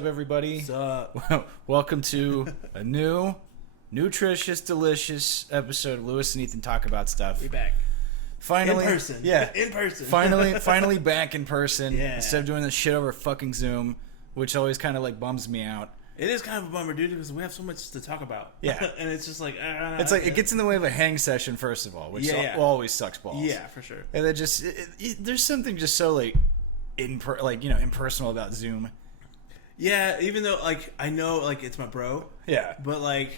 up, everybody? What's up? Welcome to a new, nutritious, delicious episode of Lewis and Ethan Talk About Stuff. We back. Finally. In person. Yeah. In person. Finally back in person. Yeah. Instead of doing this shit over fucking Zoom, which always kind of like bums me out. It is kind of a bummer, dude, because we have so much to talk about. Yeah. And it's just like... It's like, it gets in the way of a hang session, first of all, which always sucks balls. Yeah, for sure. And then just, there's something just so, like, impersonal about Zoom. Yeah, even though, like, I know, like, it's my bro. Yeah. But, like,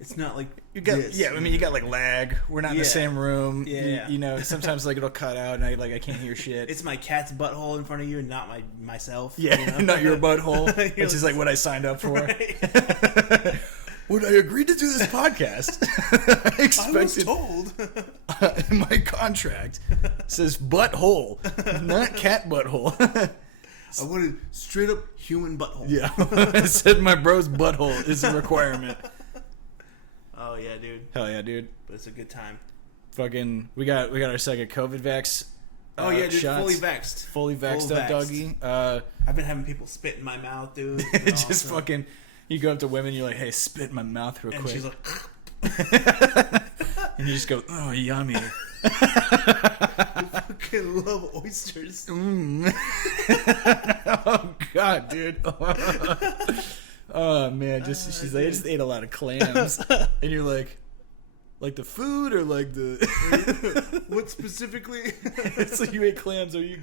it's not like you got this. I mean, you got like lag. We're not in the same room. Yeah. You know, sometimes like it'll cut out and I can't hear shit. It's my cat's butthole in front of you and not myself. Yeah, you know? not your butthole, which is like what I signed up for. Right. When I agreed to do this podcast, I expected I was told. my contract says butthole, not cat butthole. I wanted straight up human butthole. Yeah, I said my bro's butthole is a requirement. Oh yeah, dude. Hell yeah, dude. But it's a good time. Fucking, we got our second COVID vax. Oh yeah, dude. Shots. Fully vexed Full up, doggy. I've been having people spit in my mouth, dude. Just fucking, you go up to women, you're like, hey, spit in my mouth real and quick. she's like, and you just go, oh, yummy. I fucking love oysters. Oh god, dude. Oh man, she's like, I just ate a lot of clams. And you're like the food or like the what specifically? It's like, you ate clams, are you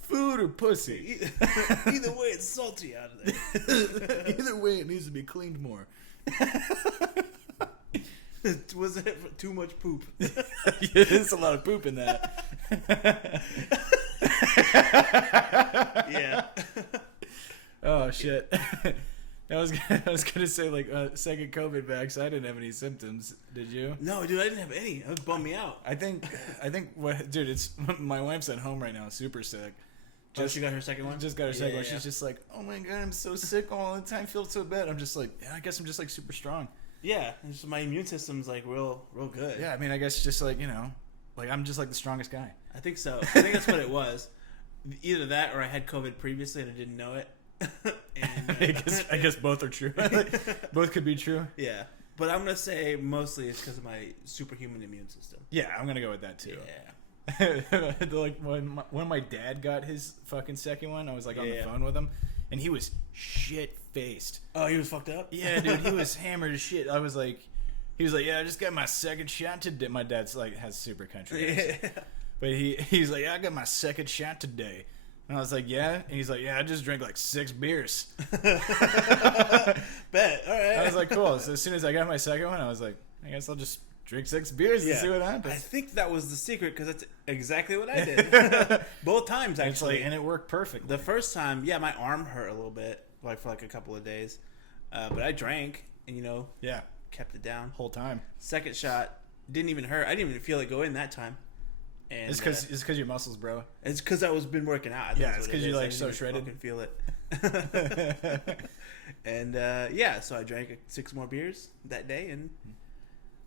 food or pussy? Either way, it's salty out of there. Either way, it needs to be cleaned more. Was it too much poop? There's a lot of poop in that. Yeah. Oh shit. I was gonna say, like, second COVID vax. I didn't have any symptoms. Did you? No, dude, I didn't have any. That would bum me out. I think what, dude, it's my wife's at home right now, super sick. She got her second one. Just got her second one. Yeah. She's just like, oh my god, I'm so sick all the time. Feel so bad. I'm just like, yeah, I guess I'm just like super strong. Yeah, just my immune system's like real good. Yeah, I mean, I guess just like, you know, like I'm just like the strongest guy. I think so. I think that's what it was. Either that or I had COVID previously and I didn't know it. And, I guess both are true. Both could be true. Yeah, but I'm gonna say mostly it's because of my superhuman immune system. Yeah, I'm gonna go with that too. Yeah. Like when my dad got his fucking second one, I was like on the phone with him, and he was shit faced. Oh, he was fucked up? Yeah, dude, he was hammered as shit. He was like, yeah, I just got my second shot today. My dad's like has super country accent. Yeah. But he's like, yeah, I got my second shot today. And I was like, yeah? And he's like, yeah, I just drank like 6 beers. Bet. All right. I was like, cool. So as soon as I got my second one, I was like, I guess I'll just drink 6 beers and see what happens. I think that was the secret because that's exactly what I did. Both times, actually. And it worked perfectly. The first time, yeah, my arm hurt a little bit, like for like a couple of days. But I drank and, you know, kept it down. Whole time. Second shot, didn't even hurt. I didn't even feel it go in that time. And, it's because your muscles, bro. It's because I was been working out. It's because you're like so shredded. I can feel it. And so I drank 6 more beers that day, and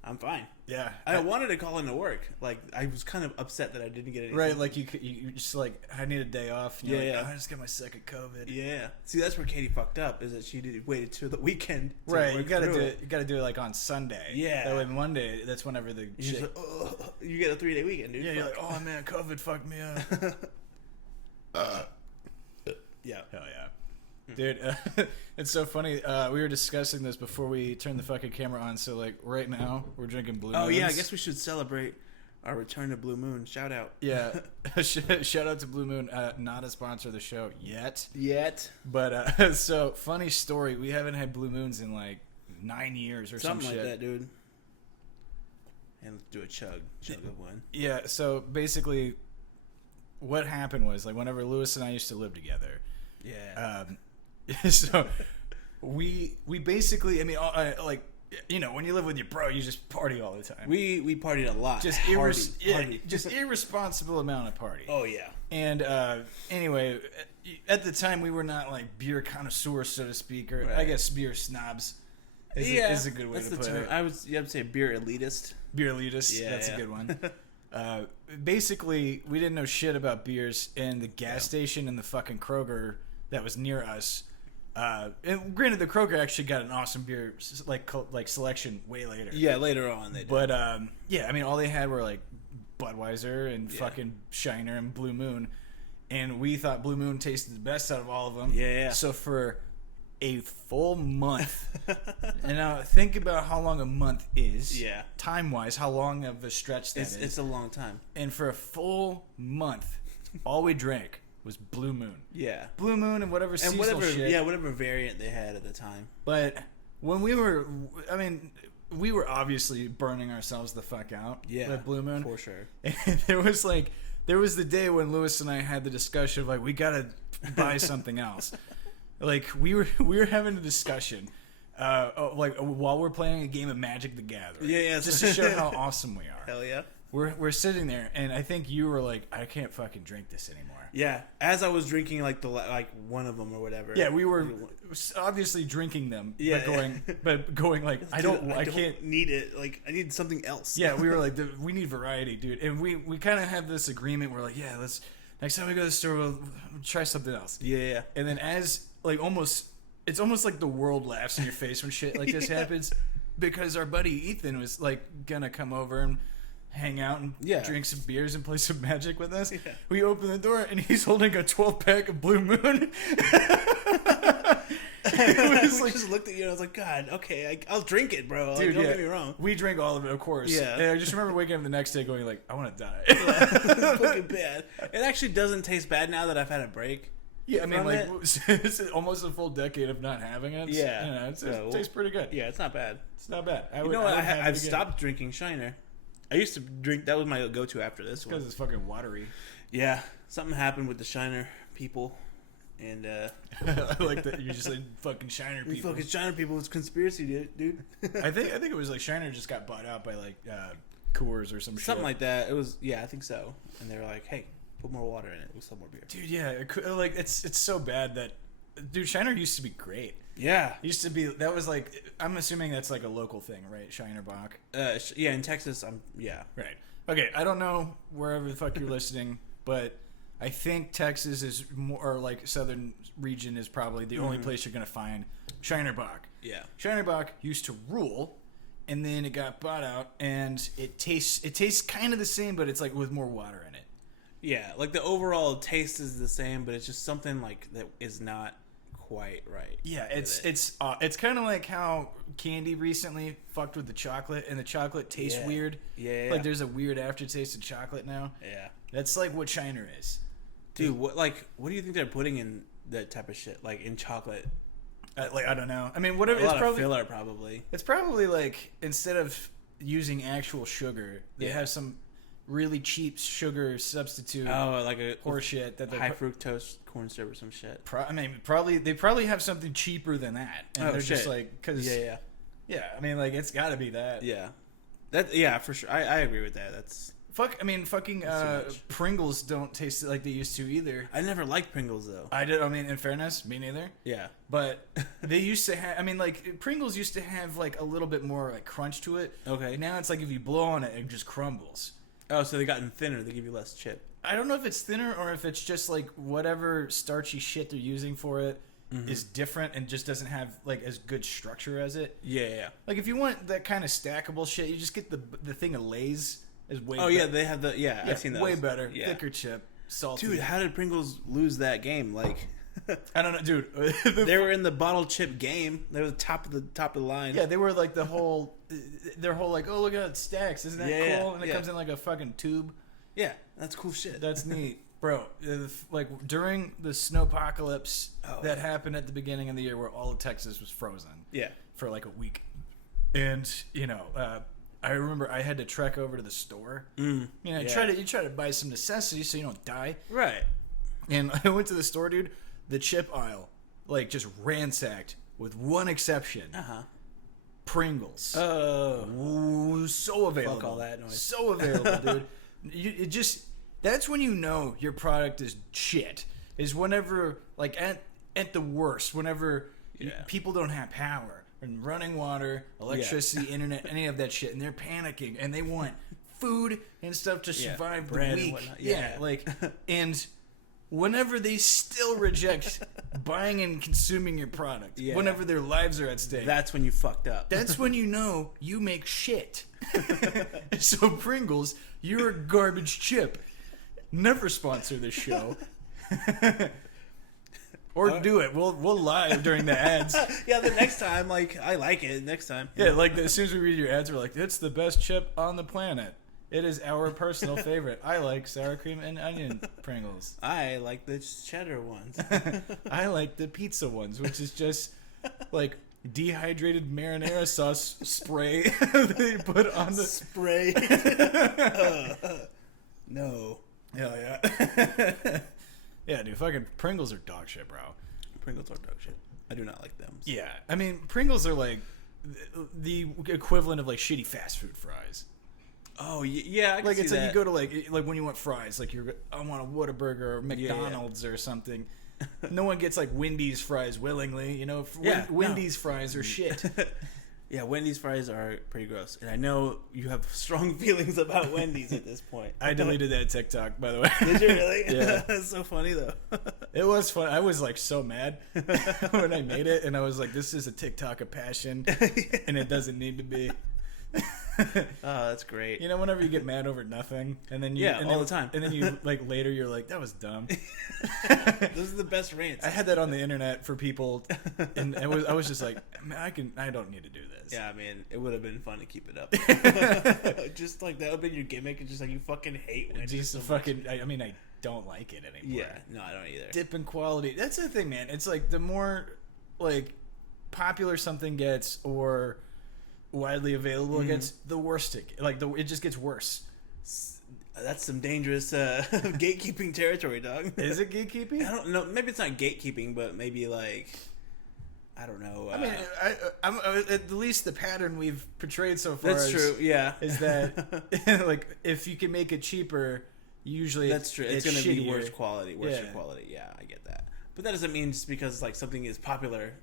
I'm fine. Yeah, I wanted to call into work. Like I was kind of upset that I didn't get anything. Right, like you just like, I need a day off. And yeah. Like, I just got my second COVID. Yeah. See, that's where Katie fucked up. Is that she waited till the weekend. Right. You gotta do it like on Sunday. Yeah. That way Monday, that's whenever the shit. Like, you get a 3-day weekend, dude. Yeah. You're like, oh man, COVID fucked me up. Yeah. Hell yeah. Dude, it's so funny. We were discussing this before we turned the fucking camera on. So, like, right now, we're drinking Blue Moons. Oh, yeah. I guess we should celebrate our return to Blue Moon. Shout out. Yeah. Shout out to Blue Moon. Not a sponsor of the show yet. But, so, funny story. We haven't had Blue Moons in, like, 9 years or something some shit. Like that, dude. And let's do a chug of one. Yeah. So, basically, what happened was, like, whenever Lewis and I used to live together. Yeah. So we basically, I mean, like, you know, when you live with your bro, you just party all the time. We partied a lot. Just just irresponsible amount of party. Oh yeah. And anyway, at the time we were not like beer connoisseurs, so to speak, or I guess beer snobs. Is a good way to put it. I would say beer elitist. Beer elitist. Yeah, that's a good one. Basically, we didn't know shit about beers, and the gas station and the fucking Kroger that was near us And granted, the Kroger actually got an awesome beer like selection way later. Yeah, later on they did. But yeah, I mean, all they had were like Budweiser and fucking Shiner and Blue Moon, and we thought Blue Moon tasted the best out of all of them. Yeah. So for a full month, and now think about how long a month is. Yeah. Time wise, how long of a stretch that is. It's a long time. And for a full month, all we drank was Blue Moon. Yeah. Blue Moon and whatever seasonal shit. Yeah, whatever variant they had at the time. But when we were obviously burning ourselves the fuck out. Yeah. With Blue Moon. For sure. And there was the day when Lewis and I had the discussion of like, we gotta buy something else. Like we were having a discussion, like while we're playing a game of Magic the Gathering. Yeah. Just to show how awesome we are. Hell yeah. We're sitting there, and I think you were like, I can't fucking drink this anymore. Yeah, as I was drinking like one of them or whatever. Yeah, we were obviously drinking them. Yeah, but going like, I can't need it. Like, I need something else. Yeah, we were like, we need variety, dude. And we kind of have this agreement. We're like, yeah, let's next time we go to the store, we'll try something else. Yeah. And then it's almost like the world laughs in your face when shit like this happens, because our buddy Ethan was like gonna come over and hang out and drink some beers and play some Magic with us. Yeah. We open the door and he's holding a 12-pack of Blue Moon. We just looked at you and I was like, God, okay, I'll drink it, bro. Dude, don't get me wrong. We drank all of it, of course. Yeah. And I just remember waking up the next day going like, I want to die. It's fucking bad. It actually doesn't taste bad now that I've had a break. Yeah, I mean, like, it's almost a full decade of not having it. Yeah. It tastes pretty good. Yeah, it's not bad. It's not bad. I've stopped drinking Shiner. I used to drink. That was my go-to after this one. Because it's fucking watery. Yeah, something happened with the Shiner people, and I like that you just said fucking Shiner people. Fucking Shiner people. It's conspiracy, dude. I think it was like Shiner just got bought out by like Coors or some shit. Something like that. It was I think so. And they were like, hey, put more water in it. We'll sell more beer. Dude, yeah, it's so bad that, dude, Shiner used to be great. Yeah, used to be. That was like, I'm assuming that's like a local thing, right? Shiner Bock. Yeah, in Texas, right. Okay, I don't know wherever the fuck you're listening, but I think Texas is more, or like southern region is probably the only place you're gonna find Shiner Bock. Yeah, Shiner Bock used to rule, and then it got bought out, and it tastes kind of the same, but it's like with more water in it. Yeah, like the overall taste is the same, but it's just something like that is not quite right. Yeah, it's kind of like how candy recently fucked with the chocolate, and the chocolate tastes weird. Yeah, like there's a weird aftertaste of chocolate now. Yeah, that's like what Shiner is. Dude, what do you think they're putting in that type of shit? Like in chocolate? I don't know. I mean, whatever. A lot of filler, probably. It's probably like, instead of using actual sugar, they have some really cheap sugar substitute. Oh, like a horseshit that high fructose corn syrup or some shit. I mean, they probably have something cheaper than that, and they're just like, because yeah. I mean, like, it's got to be that. Yeah, for sure. I agree with that. That's fucking Pringles don't taste like they used to either. I never liked Pringles though. I did. I mean, in fairness, me neither. Yeah, but they used to have. I mean, like, Pringles used to have like a little bit more like crunch to it. Okay. Now it's like if you blow on it, it just crumbles. Oh, so they gotten thinner. They give you less chip. I don't know if it's thinner or if it's just like whatever starchy shit they're using for it is different and just doesn't have like as good structure as it. Yeah. Like if you want that kind of stackable shit, you just get the thing of Lay's. Is way better. Yeah, they have I've seen those. Way better, thicker chip, salty. Dude, how did Pringles lose that game? Like, I don't know, dude. They were in the bottle chip game. They were top of the line. Yeah, they were like their whole like, oh, look at it stacks, isn't that cool? And it comes in like a fucking tube. Yeah, that's cool shit. That's neat, bro. Like during the snowpocalypse that happened at the beginning of the year, where all of Texas was frozen. Yeah, for like a week, and I remember I had to trek over to the store. You try to buy some necessities so you don't die. Right. And I went to the store, dude. The chip aisle, like, just ransacked, with one exception. Pringles. Oh. Ooh, so available. Fuck all that noise. So available, dude. That's when you know your product is shit. Is whenever, like, at the worst, whenever people don't have power and running water, electricity, internet, any of that shit, and they're panicking and they want food and stuff to survive the week. And whatnot. Yeah, like, and whenever they still reject buying and consuming your product, whenever their lives are at stake, that's when you fucked up. That's when you know you make shit. So Pringles, you're a garbage chip. Never sponsor this show. Or do it. We'll lie during the ads. Yeah, the next time, like, I like it. Next time. Yeah, like as soon as we read your ads, we're like, it's the best chip on the planet. It is our personal favorite. I like sour cream and onion Pringles. I like the cheddar ones. I like the pizza ones, which is just like dehydrated marinara sauce spray that they put on the spray. No. Hell yeah. Yeah, dude, fucking Pringles are dog shit, bro. Pringles are dog shit. I do not like them. So. Yeah, I mean, Pringles are like the equivalent of like shitty fast food fries. Oh yeah, I can like see it's that. like you go to like when you want fries, like I want a Whataburger or McDonald's or something. No one gets like Wendy's fries willingly, you know. Wendy's fries are shit. Yeah, Wendy's fries are pretty gross, and I know you have strong feelings about Wendy's at this point. I deleted that TikTok, by the way. Did you really? Yeah, that's so funny though. It was fun. I was like so mad when I made it, and I was like, "This is a TikTok of passion, and it doesn't need to be." Oh, that's great. You know, whenever you get mad over nothing, and then all the time, and then you like later you're like, that was dumb. Those are the best rants. I had that on the internet for people, and I was just like, man, I don't need to do this. Yeah, man, it would have been fun to keep it up. Just like that would have been your gimmick, and just like you fucking hate Wendy's. Just so fucking. I mean, I don't like it anymore. Yeah, no, I don't either. Dip in quality. That's the thing, man. It's like the more like popular something gets, or widely available it gets, the worse it just gets worse. That's some dangerous gatekeeping territory, dog. Is it gatekeeping? I don't know. Maybe it's not gatekeeping, but maybe like I don't know. I mean, I'm at least the pattern we've portrayed so far. That's true. Yeah, is that like if you can make it cheaper, usually that's true. It's going to be worse quality. Yeah. Quality. Yeah, I get that. But that doesn't mean just because like something is popular,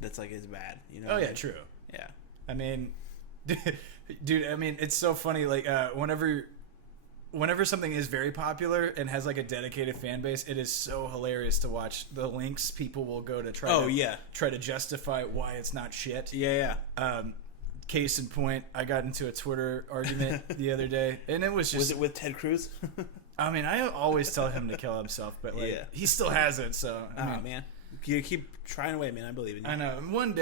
that's like is bad. You know? Oh yeah, true. Yeah. I mean, dude, I mean, it's so funny. Like, whenever something is very popular and has like a dedicated fan base, it is so hilarious to watch the links people will go to try to justify why it's not shit. Yeah. Case in point, I got into a Twitter argument the other day, and it was just... Was it with Ted Cruz? I mean, I always tell him to kill himself, but like he still hasn't, so... I mean, man. You keep trying away, man. I believe in you. I know. One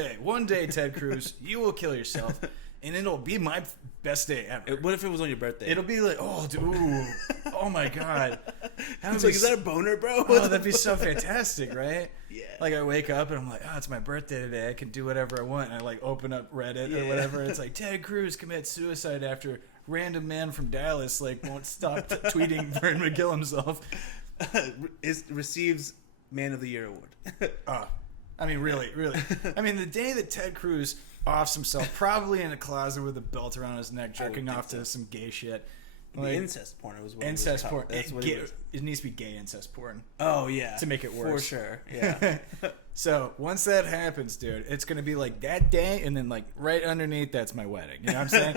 day, Ted Cruz, you will kill yourself, and it'll be my best day ever. What if it was on your birthday? It'll be like, oh, dude, oh my god. It's like, is that a boner, bro? Oh, that'd be so fantastic, right? Yeah. Like I wake up and I'm like, oh, it's my birthday today. I can do whatever I want. And I like open up Reddit or whatever. It's like Ted Cruz commits suicide after random man from Dallas like won't stop tweeting for him to kill himself. Receives Man of the Year award. I mean, really. I mean, the day that Ted Cruz offs himself, probably in a closet with a belt around his neck, jerking off to some gay shit. Like, the incest porn was what incest it was porn. That's what it needs to be gay incest porn. Oh yeah, to make it worse for sure. Yeah. So once that happens, dude, it's gonna be like that day, and then like right underneath that's my wedding. You know what I'm saying?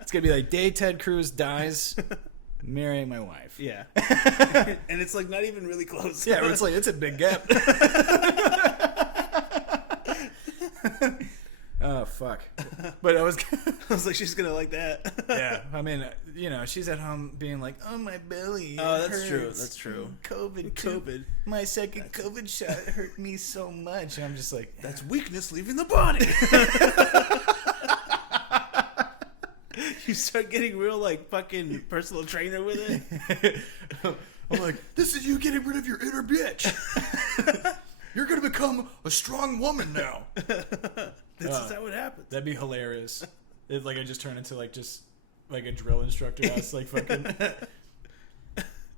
It's gonna be like day Ted Cruz dies, marrying my wife. Yeah. And it's like not even really close. Yeah, it's like it's a big gap. Oh fuck! But I was like, she's gonna like that. Yeah, I mean, you know, she's at home being like, "Oh, my belly." Oh, that's hurts. true. That's true. COVID. My second COVID shot hurt me so much. I'm just like, that's weakness leaving the body. You start getting real like fucking personal trainer with it. I'm like, this is you getting rid of your inner bitch. You're gonna become a strong woman now. This is how it happens. That'd be hilarious. Like I just turn into like a drill instructor. That's like fucking.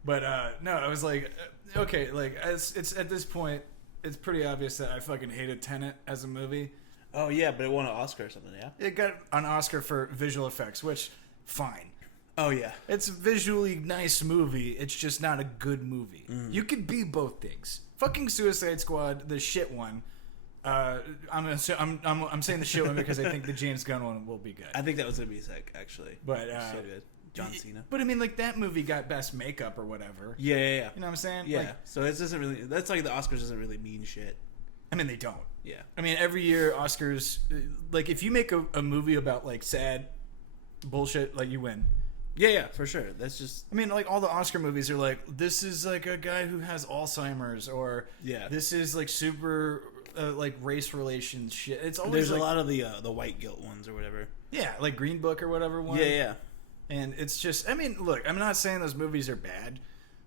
But no, I was like, okay, like it's at this point, it's pretty obvious that I fucking hated Tenet as a movie. Oh yeah, but it won an Oscar or something. Yeah, it got an Oscar for visual effects, which fine. Oh yeah, it's a visually nice movie. It's just not a good movie. You could be both things. Fucking Suicide Squad, the shit one. I'm saying the shit one because I think the James Gunn one will be good. I think that was gonna be sick, actually. But so good. John Cena. But I mean, like, that movie got best makeup or whatever. Yeah. You know what I'm saying? Yeah. Like, So it doesn't really. That's like the Oscars doesn't really mean shit. I mean, they don't. Yeah. I mean, every year Oscars, like, if you make a movie about like sad bullshit, like, you win. Yeah, for sure. That's just. I mean, like, all the Oscar movies are like, this is like a guy who has Alzheimer's, or this is like super like race relations shit. It's always there's like, a lot of the white guilt ones or whatever. Yeah, like Green Book or whatever one. Yeah. And it's just, I mean, look, I'm not saying those movies are bad.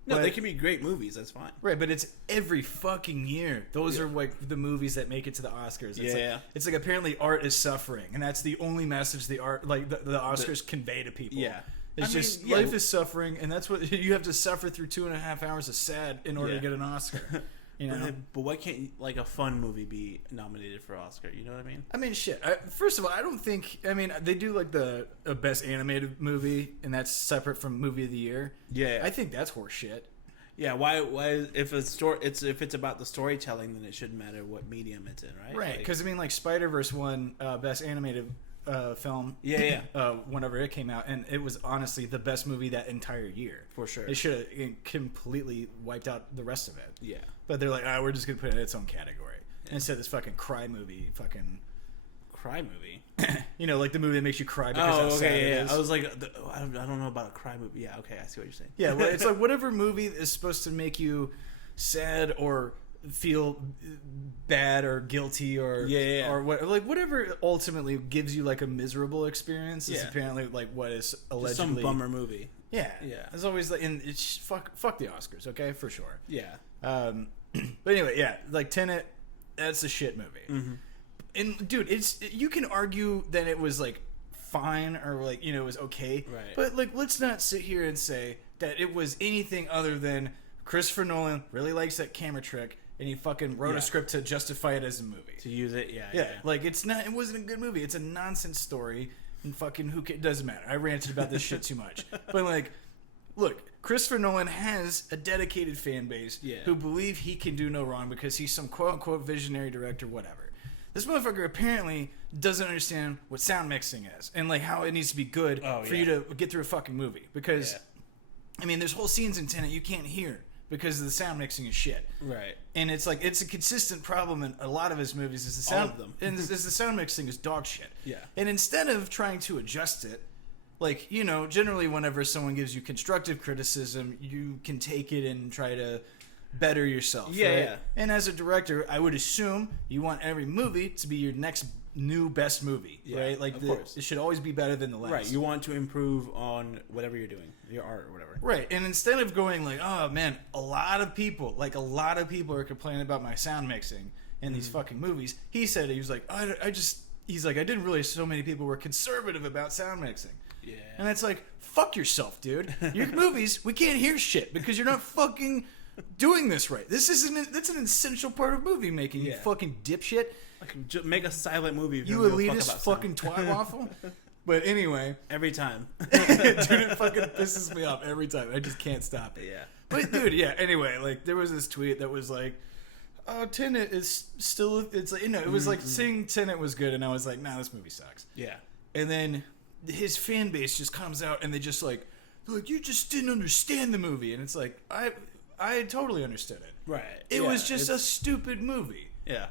No, they can be great movies. That's fine. Right, but it's every fucking year. Those are like the movies that make it to the Oscars. It's it's like apparently art is suffering, and that's the only message the Oscars convey to people. Yeah. It's just life is suffering, and that's what you have to suffer through 2.5 hours of sad in order to get an Oscar. You know? But why can't like a fun movie be nominated for Oscar? You know what I mean? I mean, shit. First of all, I don't think. I mean, they do like the best animated movie, and that's separate from movie of the year. Yeah. I think that's horseshit. Yeah. Why? If if it's about the storytelling, then it shouldn't matter what medium it's in, right? Right. Because I mean, like Spider-Verse won best animated film. Yeah. Whenever it came out, and it was honestly the best movie that entire year. For sure. They should have completely wiped out the rest of it. Yeah. But they're like, we're just gonna put it in its own category. Yeah. Instead, this fucking cry movie. You know, like the movie that makes you cry because how sad it is. I was like, I don't know about a cry movie. Yeah, okay, I see what you're saying. Yeah, well, it's like whatever movie is supposed to make you sad or feel bad or guilty or or what, like whatever ultimately gives you like a miserable experience is apparently like what is allegedly just some bummer movie. Yeah. It's always like, and it's fuck the Oscars, okay, for sure. Yeah. But anyway, like Tenet, that's a shit movie. Mm-hmm. And dude, you can argue that it was like fine or like, you know, it was okay. Right. But like, let's not sit here and say that it was anything other than Christopher Nolan really likes that camera trick, and he fucking wrote a script to justify it as a movie. To use it, yeah. Like it wasn't a good movie. It's a nonsense story, and fucking it doesn't matter. I ranted about this shit too much. But like, look, Christopher Nolan has a dedicated fan base who believe he can do no wrong because he's some quote unquote visionary director, whatever. This motherfucker apparently doesn't understand what sound mixing is and like how it needs to be good for you to get through a fucking movie. Because I mean, there's whole scenes in Tenet you can't hear because the sound mixing is shit. Right. And it's like, it's a consistent problem in a lot of his movies is the sound. All of them. And is the sound mixing is dog shit. Yeah. And instead of trying to adjust it, like, you know, generally whenever someone gives you constructive criticism, you can take it and try to better yourself. Yeah, right? yeah. And as a director, I would assume you want every movie to be your next new best movie, right? Like, of course. It should always be better than the last. Right. You want to improve on whatever you're doing, your art or whatever. Right. And instead of going like, oh man, a lot of people are complaining about my sound mixing in these fucking movies. He was like, I didn't realize so many people were conservative about sound mixing. Yeah. And it's like, fuck yourself, dude. Your movies, we can't hear shit because you're not fucking doing this right. That's an essential part of movie making, you fucking dipshit. Like, just make a silent movie. You elitist fucking twat waffle. But anyway. Every time. Dude, it fucking pisses me off every time. I just can't stop it. Yeah. But dude, anyway, like there was this tweet that was like, oh, Tenet is still, it's like, you know, it was like saying Tenet was good, and I was like, nah, this movie sucks. Yeah. And then his fan base just comes out and they just like, you just didn't understand the movie. And it's like, I totally understood it. Right. It was just a stupid movie. Yeah.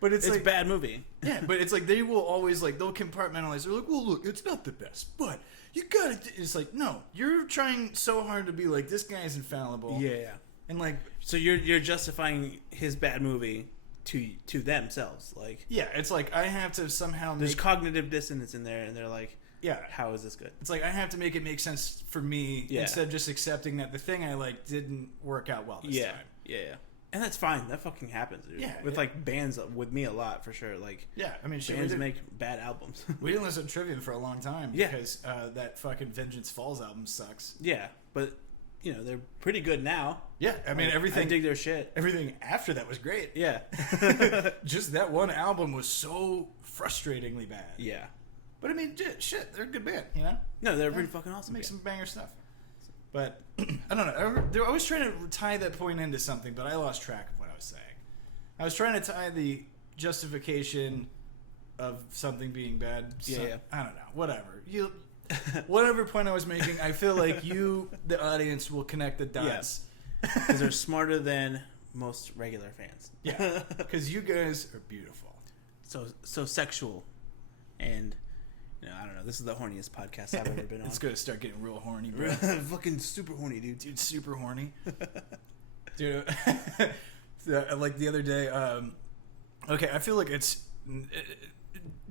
But it's like a bad movie. Yeah, but it's like they will always like, they'll compartmentalize. They're like, well, look, it's not the best, but you gotta. It's like, no, you're trying so hard to be like, this guy's infallible. Yeah. And like, so you're justifying his bad movie to themselves, like. Yeah, it's like I have to somehow. There's cognitive dissonance in there, and they're like, yeah, how is this good? It's like I have to make it make sense for me instead of just accepting that the thing I like didn't work out well this time. Yeah. And that's fine. That fucking happens, dude. Yeah. With like bands, with me a lot for sure. Like, I mean, bands make bad albums. We didn't listen to Trivium for a long time because that fucking Vengeance Falls album sucks. Yeah, but you know they're pretty good now. Yeah, I mean everything. I dig their shit. Everything after that was great. Yeah. Just that one album was so frustratingly bad. Yeah. But I mean, shit, they're a good band, you know? No, they're pretty fucking awesome. Make some banger stuff. But I don't know. I was trying to tie that point into something, but I lost track of what I was saying. I was trying to tie the justification of something being bad. I don't know. Whatever. whatever point I was making, I feel like you, the audience, will connect the dots. Because they're smarter than most regular fans. Yeah, because you guys are beautiful. So sexual. And, I don't know. This is the horniest podcast I've ever been on. It's going to start getting real horny, bro. Fucking super horny, dude. Dude, super horny. Dude, like the other day, okay, I feel like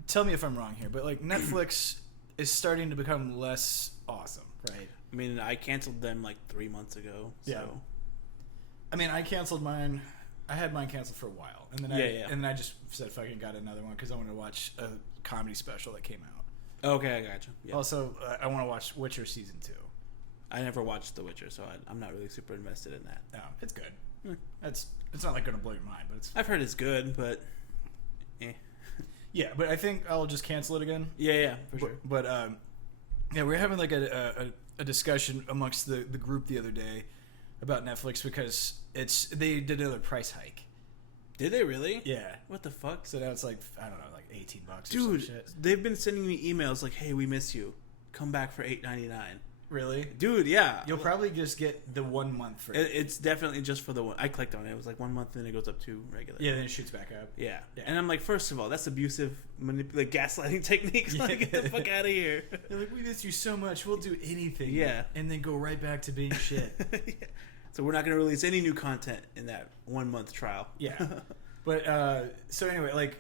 tell me if I'm wrong here, but like Netflix is starting to become less awesome, right? I mean, I canceled them like 3 months ago. So. Yeah. I mean, I canceled mine. I had mine canceled for a while, and then and then I just said fucking got another one because I wanted to watch a comedy special that came out. Okay, I gotcha. Yep. Also, I want to watch Witcher season 2. I never watched The Witcher, so I'm not really super invested in that. No, it's good. It's not like gonna blow your mind, but it's. I've heard it's good, but. Yeah, but I think I'll just cancel it again. Yeah, for sure. But yeah, we were having like a discussion amongst the group the other day about Netflix because they did another price hike. Did they really? Yeah. What the fuck? So now it's like, I don't know, like $18 or Dude, some shit. They've been sending me emails like, "Hey, we miss you. Come back for $8.99." Really? Dude, yeah. You'll probably just get the 1 month for it. It's definitely just for the one. I clicked on it. It was like 1 month, and then it goes up to regular. Yeah, then it shoots back up. Yeah. And I'm like, first of all, that's abusive, gaslighting techniques. Like, get the fuck out of here. They're like, we miss you so much. We'll do anything. Yeah. And then go right back to being shit. Yeah. So we're not going to release any new content in that 1 month trial. Yeah. But, so anyway, like,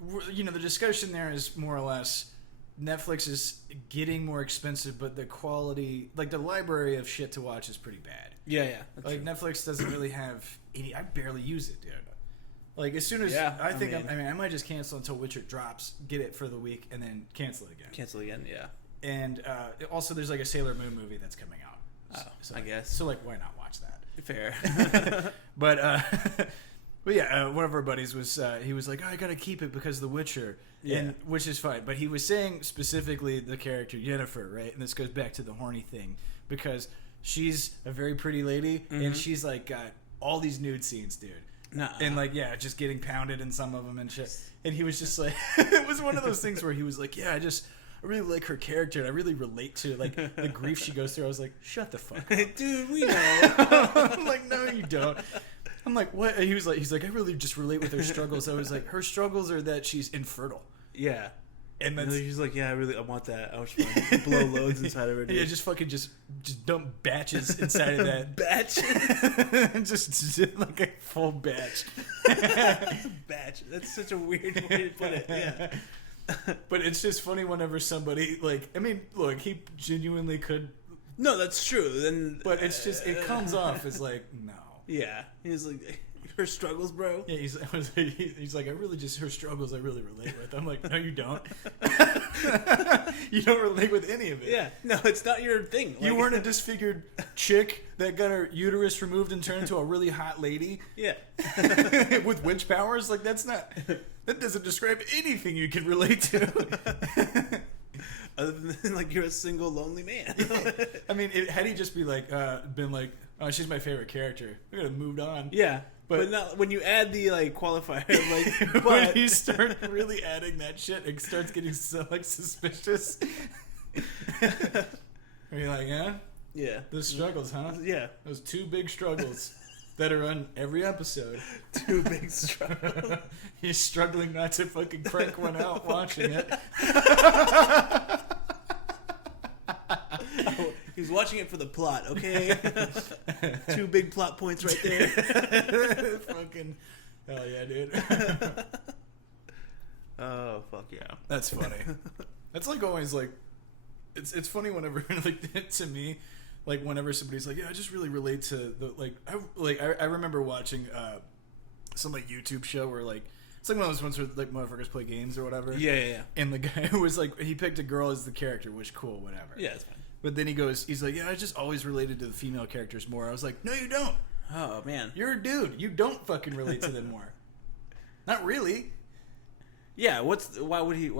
the discussion there is more or less Netflix is getting more expensive, but the quality, like the library of shit to watch is pretty bad. Yeah. Like true. Netflix doesn't really have any. I barely use it, dude. Like as soon as I might just cancel until Witcher drops, get it for the week, and then cancel it again. Yeah. And also, there's like a Sailor Moon movie that's coming out. So I guess. So like, why not watch that? Fair. But yeah, one of our buddies was he was like, oh, I gotta keep it because of The Witcher, which is fine. But he was saying specifically the character Yennefer, right? And this goes back to the horny thing because she's a very pretty lady and she's like got all these nude scenes, dude. Nuh-uh. And like, yeah, just getting pounded in some of them and shit. And he was just like, it was one of those things where he was like, yeah, I really like her character and I really relate to like the grief she goes through. I was like, shut the fuck up. Dude, we know. I'm like, no, you don't. I'm like, what? And he's like, I really just relate with her struggles. I was like, her struggles are that she's infertile. Yeah. And then she's like, yeah, I want that. I was trying to blow loads inside of her. Dude. Yeah, just fucking just dump batches inside of that. Batch? just like a full batch. Batch. That's such a weird way to put it. Yeah. But it's just funny whenever somebody, like, I mean, look, he genuinely could. No, that's true. Then, but it's just, it comes off as like, no. Yeah. He's like, her struggles, bro. Yeah, he's like, her struggles I really relate with. I'm like, no, you don't. You don't relate with any of it. Yeah. No, it's not your thing. You weren't a disfigured chick that got her uterus removed and turned into a really hot lady. Yeah. With witch powers? Like, that doesn't describe anything you can relate to. Other than, like, you're a single, lonely man. I mean, had he just been like, oh, she's my favorite character, we could have moved on. Yeah. But not, when you add the, like, qualifier, like, when you start really adding that shit, it starts getting so, like, suspicious. Are you like, yeah? Yeah. Those struggles, huh? Yeah. Those 2 big struggles that are on every episode. 2 big struggles. He's struggling not to fucking crank one out watching it. He's watching it for the plot, okay? 2 big plot points right there. Fucking hell yeah, dude. Oh, fuck yeah. That's funny. That's like always like, it's funny whenever, like, to me, like whenever somebody's like, yeah, I just really relate to the, I remember watching some like YouTube show where like, it's like one of those ones where like motherfuckers play games or whatever. Yeah. And the guy was like, he picked a girl as the character, which cool, whatever. Yeah, it's fine. But then he's like, yeah, I just always related to the female characters more. I was like, no, you don't. Oh, man. You're a dude. You don't fucking relate to them more. Not really. Yeah, why would he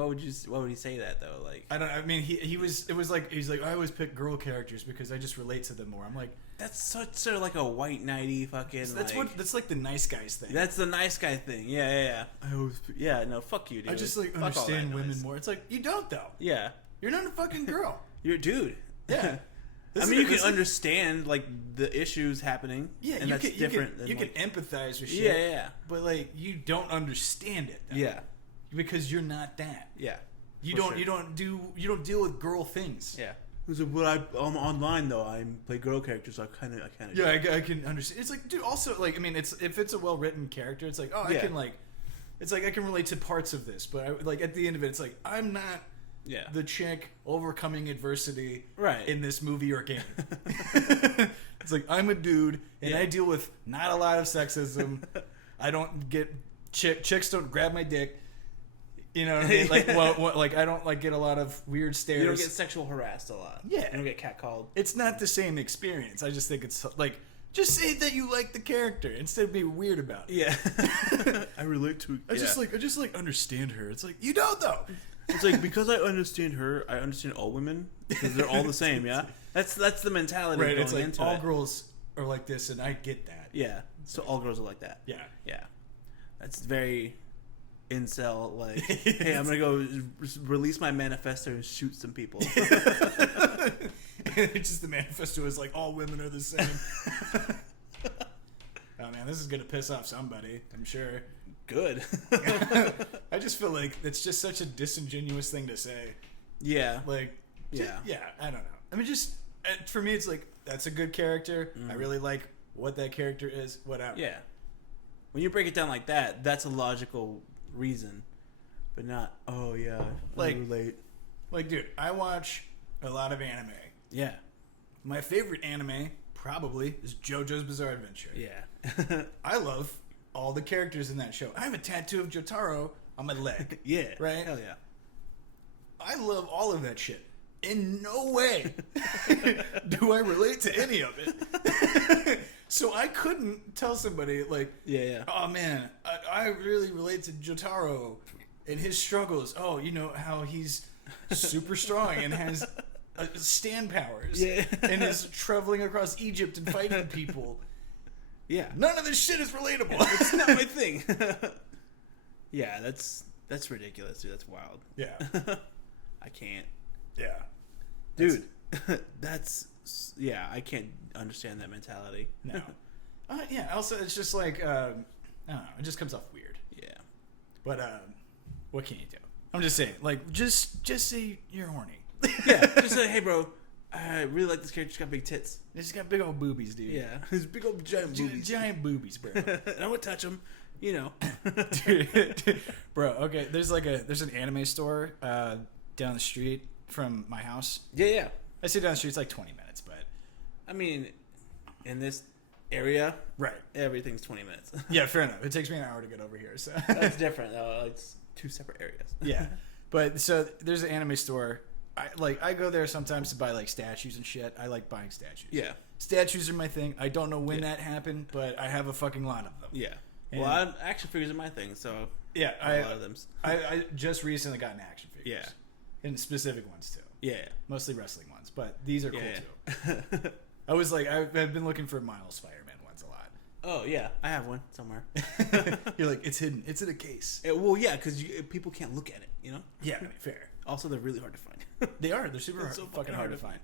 say that though? Like, I mean, he's like, I always pick girl characters because I just relate to them more. I'm like, that's such a, like a white knighty fucking. That's like the nice guys thing. That's the nice guy thing. Yeah. No, fuck you, dude. I just like understand women more. It's like, you don't though. Yeah. You're not a fucking girl. you're a dude. Yeah. I mean, you can understand like the issues happening. Yeah, and that's different. You can empathize with shit. Yeah. But like, you don't understand it. Though. Yeah. Because you're not that. Yeah. You don't deal with girl things. Yeah. Well, I'm online though. I play girl characters, so I kind of. Yeah, I can understand. It's like, dude. Also, like, I mean, if it's a well written character, it's like, oh, I can like, it's like I can relate to parts of this, but like at the end of it, it's like I'm not. Yeah. The chick overcoming adversity in this movie or game. It's like, I'm a dude and I deal with not a lot of sexism. I don't get chicks don't grab my dick. You know what I mean? Like, like I don't like get a lot of weird stares. You don't get sexual harassed a lot. Yeah. You don't get catcalled. It's not the same experience. I just think it's like, just say that you like the character instead of being weird about it. Yeah. I relate to. I just like understand her. It's like, you don't though. It's like, because I understand her, I understand all women because they're all the same. Yeah, that's the mentality. Right. Going it's like into all girls are like this, and I get that. Yeah. So all girls are like that. Yeah. Yeah. That's very incel. Like, hey, I'm gonna go release my manifesto and shoot some people. It's just the manifesto is like all women are the same. Oh man, this is gonna piss off somebody. I'm sure. Good. I just feel like it's just such a disingenuous thing to say. Yeah. Like, yeah, I don't know. I mean, just for me, it's like, that's a good character. I really like what that character is. Whatever. Yeah. When you break it down like that, that's a logical reason, but not. Oh yeah, like relate. Like, dude, I watch a lot of anime. Yeah. My favorite anime probably is JoJo's Bizarre Adventure. Yeah. I love all the characters in that show. I have a tattoo of Jotaro on my leg. Yeah. Right? Hell yeah. I love all of that shit. In no way do I relate to any of it. So I couldn't tell somebody, like, oh man, I really relate to Jotaro and his struggles. Oh, you know how he's super strong and has stand powers. Yeah. And is traveling across Egypt and fighting people. Yeah. None of this shit is relatable. It's not my thing. Yeah, that's ridiculous, dude. That's wild. Yeah. I can't. Yeah. Dude, I can't understand that mentality. No. Yeah, also, it's just like, I don't know, it just comes off weird. Yeah. But, what can you do? I'm just saying, like, just say you're horny. Yeah, just say, hey, bro, I really like this character. She's got big tits. She's got big old boobies, dude. Yeah. His big old giant boobies. Giant boobies, bro. I would touch them, you know. Dude, bro, okay, there's an anime store down the street from my house. Yeah. I say down the street, it's like 20 minutes, but... I mean, in this area, right, everything's 20 minutes. Yeah, fair enough. It takes me an hour to get over here, so... That's different, though. It's two separate areas. Yeah. But, so, there's an anime store... I go there sometimes to buy like statues and shit. I like buying statues. Yeah. Statues are my thing. I don't know when that happened, but I have a fucking lot of them. Yeah. And action figures are my thing, so yeah, a lot of them. I just recently got an action figures. Yeah. And specific ones too. Yeah. Mostly wrestling ones, but these are cool too. I was like, I've been looking for Miles Spider-Man ones a lot. Oh yeah, I have one somewhere. You're like, it's hidden. It's in a case. Well, yeah, because people can't look at it, you know. Yeah, I mean, fair. Also, they're really hard to find. They are. They're super hard, so fucking hard to find.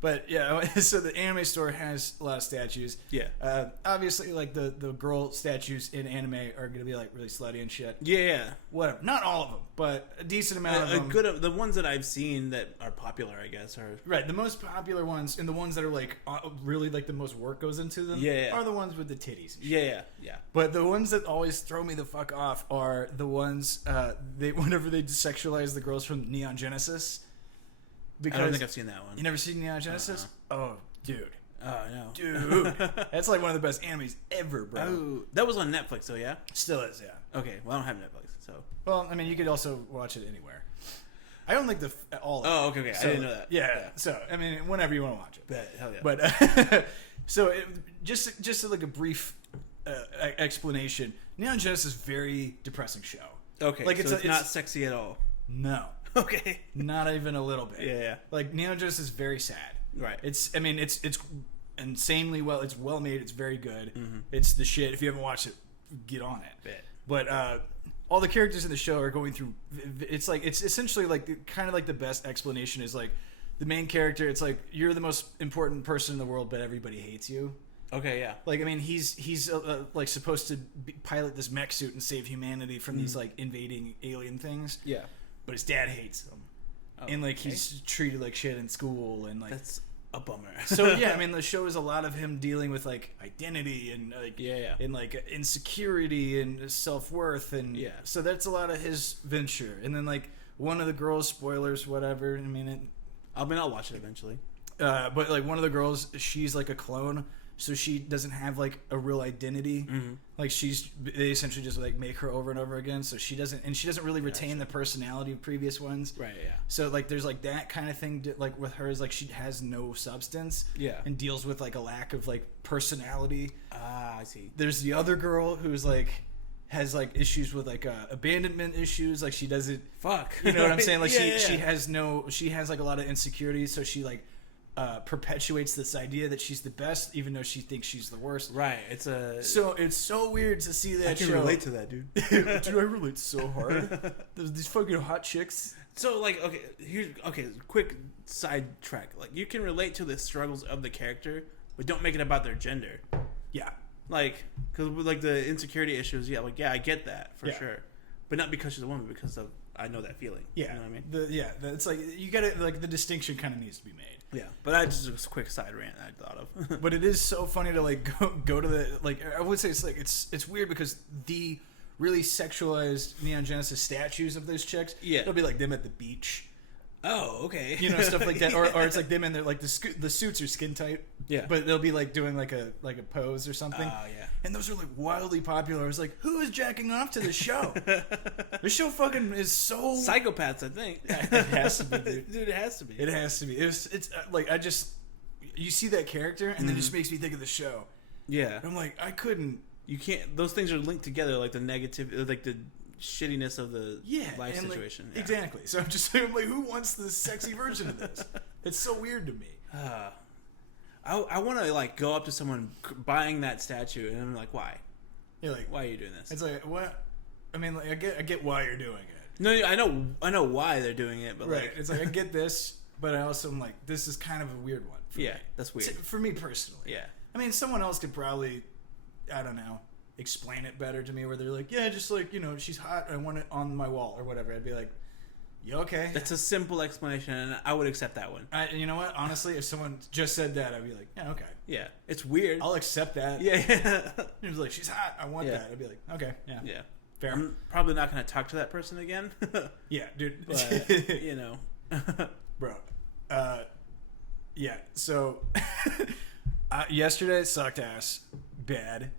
But yeah, so the anime store has a lot of statues. Yeah. Obviously, like the girl statues in anime are gonna be like really slutty and shit. Yeah. Whatever. Not all of them, but a decent amount of them. The ones that I've seen that are popular, I guess, are right. The most popular ones and the ones that are like really like the most work goes into them. Are the ones with the titties. And shit. Yeah. But the ones that always throw me the fuck off are the ones whenever they sexualize the girls from Neon Genesis. Because I don't think I've seen that one. You never seen Neon Genesis? Oh, dude. Oh, no. Dude. That's like one of the best animes ever, bro. Oh, that was on Netflix, though, yeah? Still is, yeah. Okay, well, I don't have Netflix, so... Well, I mean, you could also watch it anywhere. I don't like all of it. Oh, okay. So, I didn't know that. Yeah, so, I mean, whenever you want to watch it. Hell yeah. But, so, just like a brief explanation, Neon Genesis is a very depressing show. Okay, like so it's not sexy at all. No. Okay. Not even a little bit. Yeah. Like, Neon Genesis is very sad. Right. It's insanely well. It's well made. It's very good. Mm-hmm. It's the shit. If you haven't watched it, get on it. Bet. But all the characters in the show are going through. It's essentially like kind of like the best explanation is like the main character, it's like you're the most important person in the world, but everybody hates you. Okay, yeah. Like, I mean, he's like supposed to pilot this mech suit and save humanity from these like invading alien things. Yeah. But his dad hates him, and like he's treated like shit in school, and like that's a bummer. So yeah, I mean, the show is a lot of him dealing with like identity and like and like insecurity and self-worth, and so that's a lot of his venture. And then like one of the girls, spoilers, whatever. I mean, I'll watch it eventually. But like one of the girls, she's like a clone. So she doesn't have like a real identity. Mm-hmm. Like they essentially just like make her over and over again. So she doesn't really retain the personality of previous ones. Right. Yeah. So like there's like that kind of thing. Like with her is like she has no substance. Yeah. And deals with like a lack of like personality. Ah, I see. There's the other girl who's like has like issues with like abandonment issues. Like she doesn't. Fuck. You know what I'm saying? Like she has like a lot of insecurities. So she like. Perpetuates this idea that she's the best, even though she thinks she's the worst. Right. So it's so weird to see that. I can relate to that, dude. Dude, I relate so hard. There's these fucking hot chicks. So like, quick sidetrack. Like, you can relate to the struggles of the character, but don't make it about their gender. Yeah. Like, because like the insecurity issues. Yeah. Like, I get that for sure, but not because she's a woman, because of I know that feeling. Yeah. You know what I mean? It's like you got to like the distinction kind of needs to be made. Yeah, but I just was a quick side rant I thought of. But it is so funny to like go to the like I would say it's like it's weird because the really sexualized Neon Genesis statues of those chicks, it'll be like them at the beach. Oh, okay. You know, stuff like that, or it's like them in their like the suits are skin tight. Yeah, but they'll be like doing like a pose or something. Oh yeah, and those are like wildly popular. I was like, who is jacking off to this show? This show fucking is so psychopaths. I think it has to be, dude. Dude, it has to be. It has to be. It's like you see that character, and then it just makes me think of the show. Yeah, and I'm like, I couldn't. You can't. Those things are linked together, like the negative, like the shittiness of the life situation. Like, exactly. So I'm like, who wants the sexy version of this? It's so weird to me. I want to like go up to someone buying that statue, and I'm like, why? You're like, why are you doing this? It's like, what? I mean, like, I get why you're doing it. No, I know why they're doing it, but right. Like, it's like I get this, but I also am like, this is kind of a weird one. For me. That's weird for me personally. Yeah. I mean, someone else could probably, I don't know, explain it better to me, where they're like, yeah, just like, you know, she's hot, I want it on my wall or whatever. I'd be like, you okay? That's a simple explanation, and I would accept that one. You know what? Honestly, if someone just said that, I'd be like, yeah, okay. Yeah, it's weird. I'll accept that. Yeah. He was like, she's hot, I want that. I'd be like, okay, yeah. Yeah. Fair. I'm probably not going to talk to that person again. Yeah, dude. But, you know. Bro. Yeah, so yesterday sucked ass bad.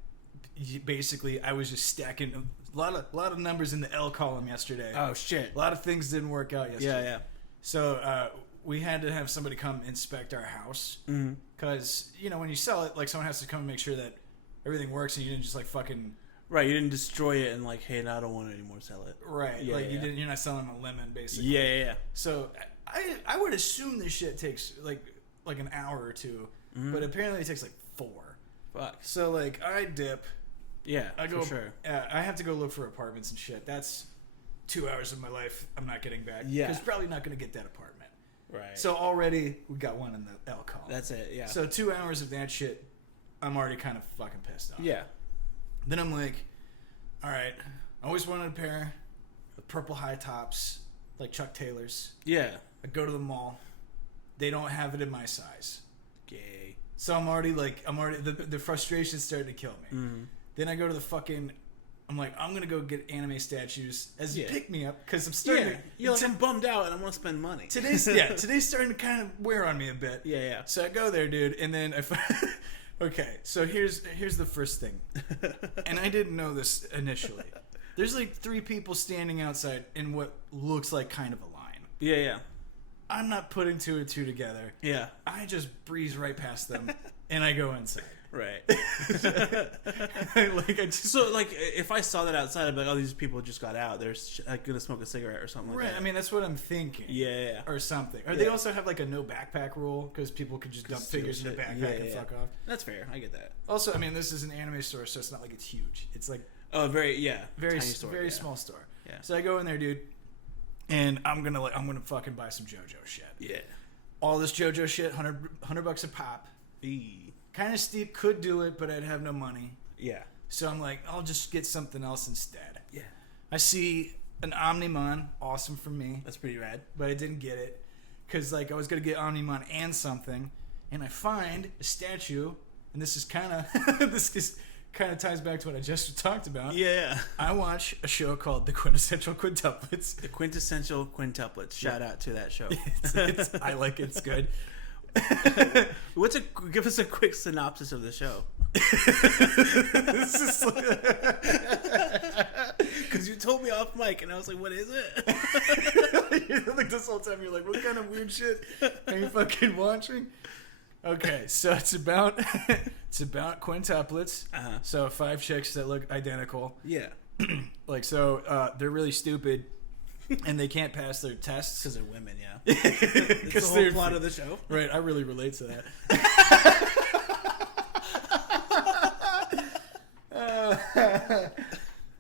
Basically, I was just stacking a lot of numbers in the L column yesterday. Oh shit! A lot of things didn't work out yesterday. Yeah. So we had to have somebody come inspect our house because you know when you sell it, like someone has to come and make sure that everything works, and you didn't just like fucking right. You didn't destroy it and like, hey, now I don't want it anymore. Sell it. Right. Yeah, like you didn't. You're not selling a lemon, basically. Yeah. So I would assume this shit takes like an hour or two, but apparently it takes like 4. Fuck. So like I dip. Yeah, I go. For sure. I have to go look for apartments and shit. That's 2 hours of my life I'm not getting back. Yeah, because probably not going to get that apartment. Right. So already we got one in the L column. That's it. Yeah. So 2 hours of that shit, I'm already kind of fucking pissed off. Yeah. Then I'm like, all right. I always wanted a pair of purple high tops, like Chuck Taylors. Yeah. I go to the mall. They don't have it in my size. Gay. So I'm already the frustration's starting to kill me. Mm-hmm. Then I go to the fucking. I'm like, I'm gonna go get anime statues as you pick me up because I'm starting. Yeah, you're like, I'm bummed out and I want to spend money. Today's starting to kind of wear on me a bit. Yeah. So I go there, dude, and then okay, so here's the first thing, and I didn't know this initially. There's like 3 people standing outside in what looks like kind of a line. Yeah. I'm not putting 2 and 2 together. Yeah. I just breeze right past them, and I go inside. Right. So if I saw that outside, I'd be like, oh, these people just got out. They're like gonna smoke a cigarette or something like that. Right. I mean, that's what I'm thinking. Yeah. Or something. Or they also have like a no backpack rule because people could just dump figures in a backpack and fuck off. That's fair. I get that. Also, I mean, this is an anime store, so it's not like it's huge. It's like very tiny store, very small store. Yeah. So I go in there, dude, and I'm gonna fucking buy some JoJo shit. Yeah. all this JoJo shit, $100 a pop. Kind of steep, could do it, but I'd have no money. Yeah. So I'm like, I'll just get something else instead. Yeah. I see an Omnimon, awesome for me. That's pretty rad. But I didn't get it because like I was gonna get Omnimon and something, and I find a statue, and this is kind of ties back to what I just talked about. Yeah. I watch a show called The Quintessential Quintuplets. The Quintessential Quintuplets. Shout out to that show. I like it. It's good. Give us a quick synopsis of the show. Because you told me off mic and I was like, what is it? Like this whole time you're like, what kind of weird shit are you fucking watching? Okay, so it's about quintuplets. So 5 chicks that look identical. Yeah. Like, so they're really stupid and they can't pass their tests because they're women. Yeah. It's the whole plot of the show. Right. I really relate to that.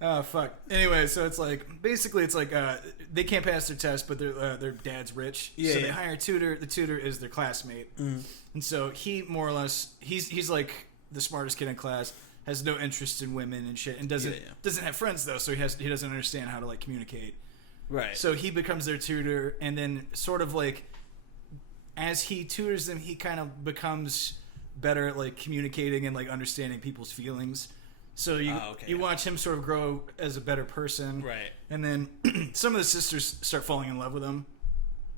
Oh fuck. Anyway, so it's like basically it's like they can't pass their test, but their dad's rich, so they hire a tutor. The tutor is their classmate, and so he more or less he's like the smartest kid in class, has no interest in women and shit, and doesn't have friends though, so he doesn't understand how to like communicate. Right. So he becomes their tutor, and then sort of like as he tutors them, he kind of becomes better at like communicating and like understanding people's feelings. So you watch him sort of grow as a better person. Right. And then some of the sisters start falling in love with him.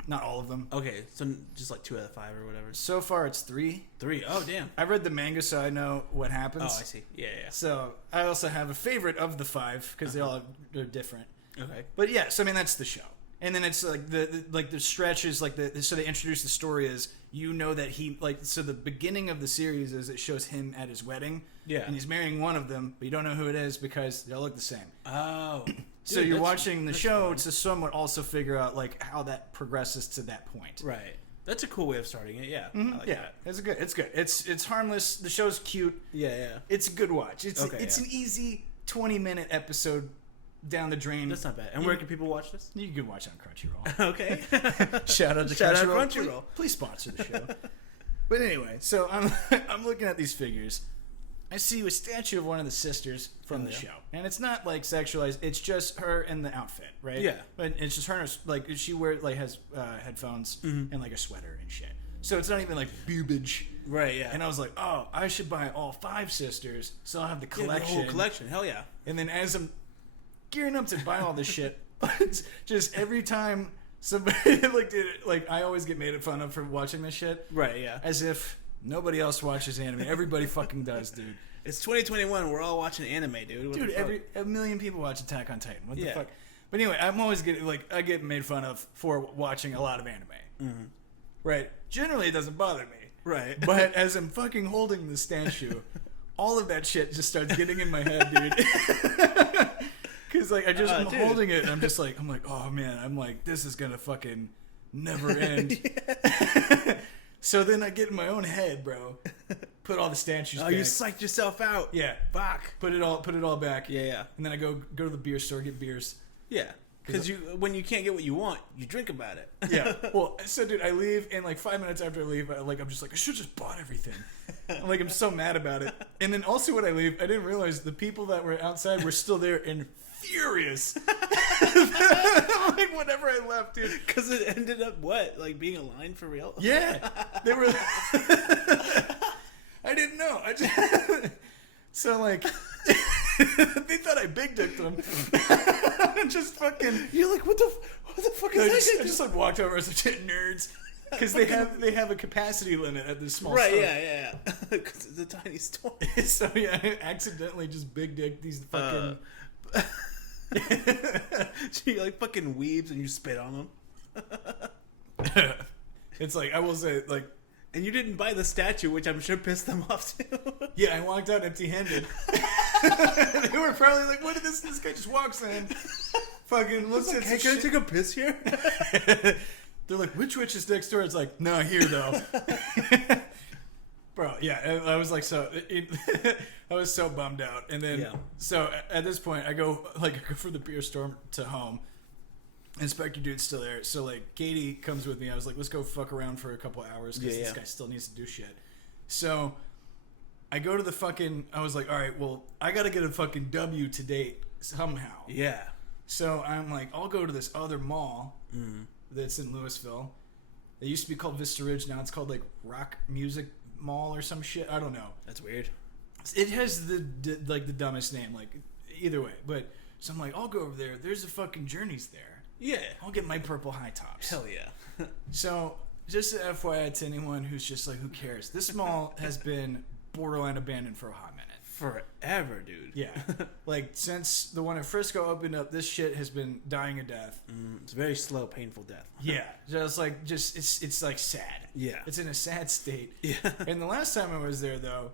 Not all of them. Okay, so just like 2 out of 5 or whatever. So far it's 3. 3. Oh, damn. I read the manga, so I know what happens. Oh, I see. Yeah. So I also have a favorite of the 5 because they're different. Okay. But yeah, so I mean that's the show. And then it's like the stretches, like so they introduce the story as that he so the beginning of the series is it shows him at his wedding. Yeah. And he's marrying one of them, but you don't know who it is because they all look the same. Oh. So you're watching the show to somewhat also figure out like how that progresses to that point. Right. That's a cool way of starting it. Yeah. Mm-hmm. I like that. It's good. It's good. It's harmless. The show's cute. Yeah. It's a good watch. It's an easy 20-minute episode down the drain. That's not bad. And where can people watch this? You can watch it on Crunchyroll. Okay. Shout out to Crunchyroll. Please sponsor the show. But anyway, so I'm looking at these figures. I see a statue of one of the sisters from the show, and it's not like sexualized. It's just her in the outfit, right? Yeah. But it's just her, like she has headphones and like a sweater and shit. So it's not even like boobage. Right. Yeah. And I was like, oh, I should buy all 5 sisters, so I'll have the collection. The whole collection. Hell yeah. And then as I'm gearing up to buy all this shit, it's just every time somebody like I always get made fun of for watching this shit. Right. Yeah. As if nobody else watches anime. Everybody fucking does, dude. It's 2021. We're all watching anime, dude. Dude, a million people watch Attack on Titan. What the fuck? But anyway, I'm always I get made fun of for watching a lot of anime. Mm-hmm. Right. Generally, it doesn't bother me. Right. But as I'm fucking holding the statue, all of that shit just starts getting in my head, dude. Because like I'm holding it, and I'm like, oh man, I'm like, this is gonna fucking never end. So then I get in my own head, bro. Put all the statues back. You psyched yourself out. Yeah. Fuck. Put it all back. Yeah. And then I go to the beer store, get beers. Yeah. Because when you can't get what you want, you drink about it. Yeah. Well, so dude, I leave, and like 5 minutes after I leave, I'm just like, I should just bought everything. I'm so mad about it. And then also when I leave, I didn't realize the people that were outside were still there and furious. Like whenever I left, dude. Because it ended up what? Like being a line for real? Yeah. They were. I didn't know. So like. They thought I big dicked them. Just fucking. You're like, what the fuck is that? I just like walked over as nerds, because they have a capacity limit at this small store. Right? Yeah. Because it's a tiny store. So yeah, I accidentally just big dicked these fucking. So you like fucking weebs and you spit on them. It's like I will say like. And you didn't buy the statue, which I'm sure pissed them off too. Yeah, I walked out empty-handed. They were probably like, "What did this guy just walks in? Fucking looks at hey, can I take a piss here?" They're like, "Which witch is next door?" It's like, "No, here though." Bro, yeah, I was like, I was so bummed out, and then so at this point, I go from the beer store to home, Inspector dude's still there. So like Katie comes with me. I was like, let's go fuck around for a couple hours because this guy still needs to do shit. So I go to the fucking. I was like, all right, well, I got to get a fucking W to date somehow. Yeah. So I'm like, I'll go to this other mall that's in Louisville. It used to be called Vista Ridge. Now it's called like Rock Music Mall or some shit. I don't know. That's weird. It has the dumbest name. Like either way, but so I'm like, I'll go over there. There's a fucking Journeys there. Yeah. I'll get my purple high tops. Hell yeah. So just an FYI to anyone who's just like, who cares? This mall has been borderline abandoned for a hot minute. Forever, dude. Yeah. Like, since the one at Frisco opened up, this shit has been dying a death. It's a very slow, painful death. Yeah. It's like sad. Yeah. It's in a sad state. Yeah. And the last time I was there, though,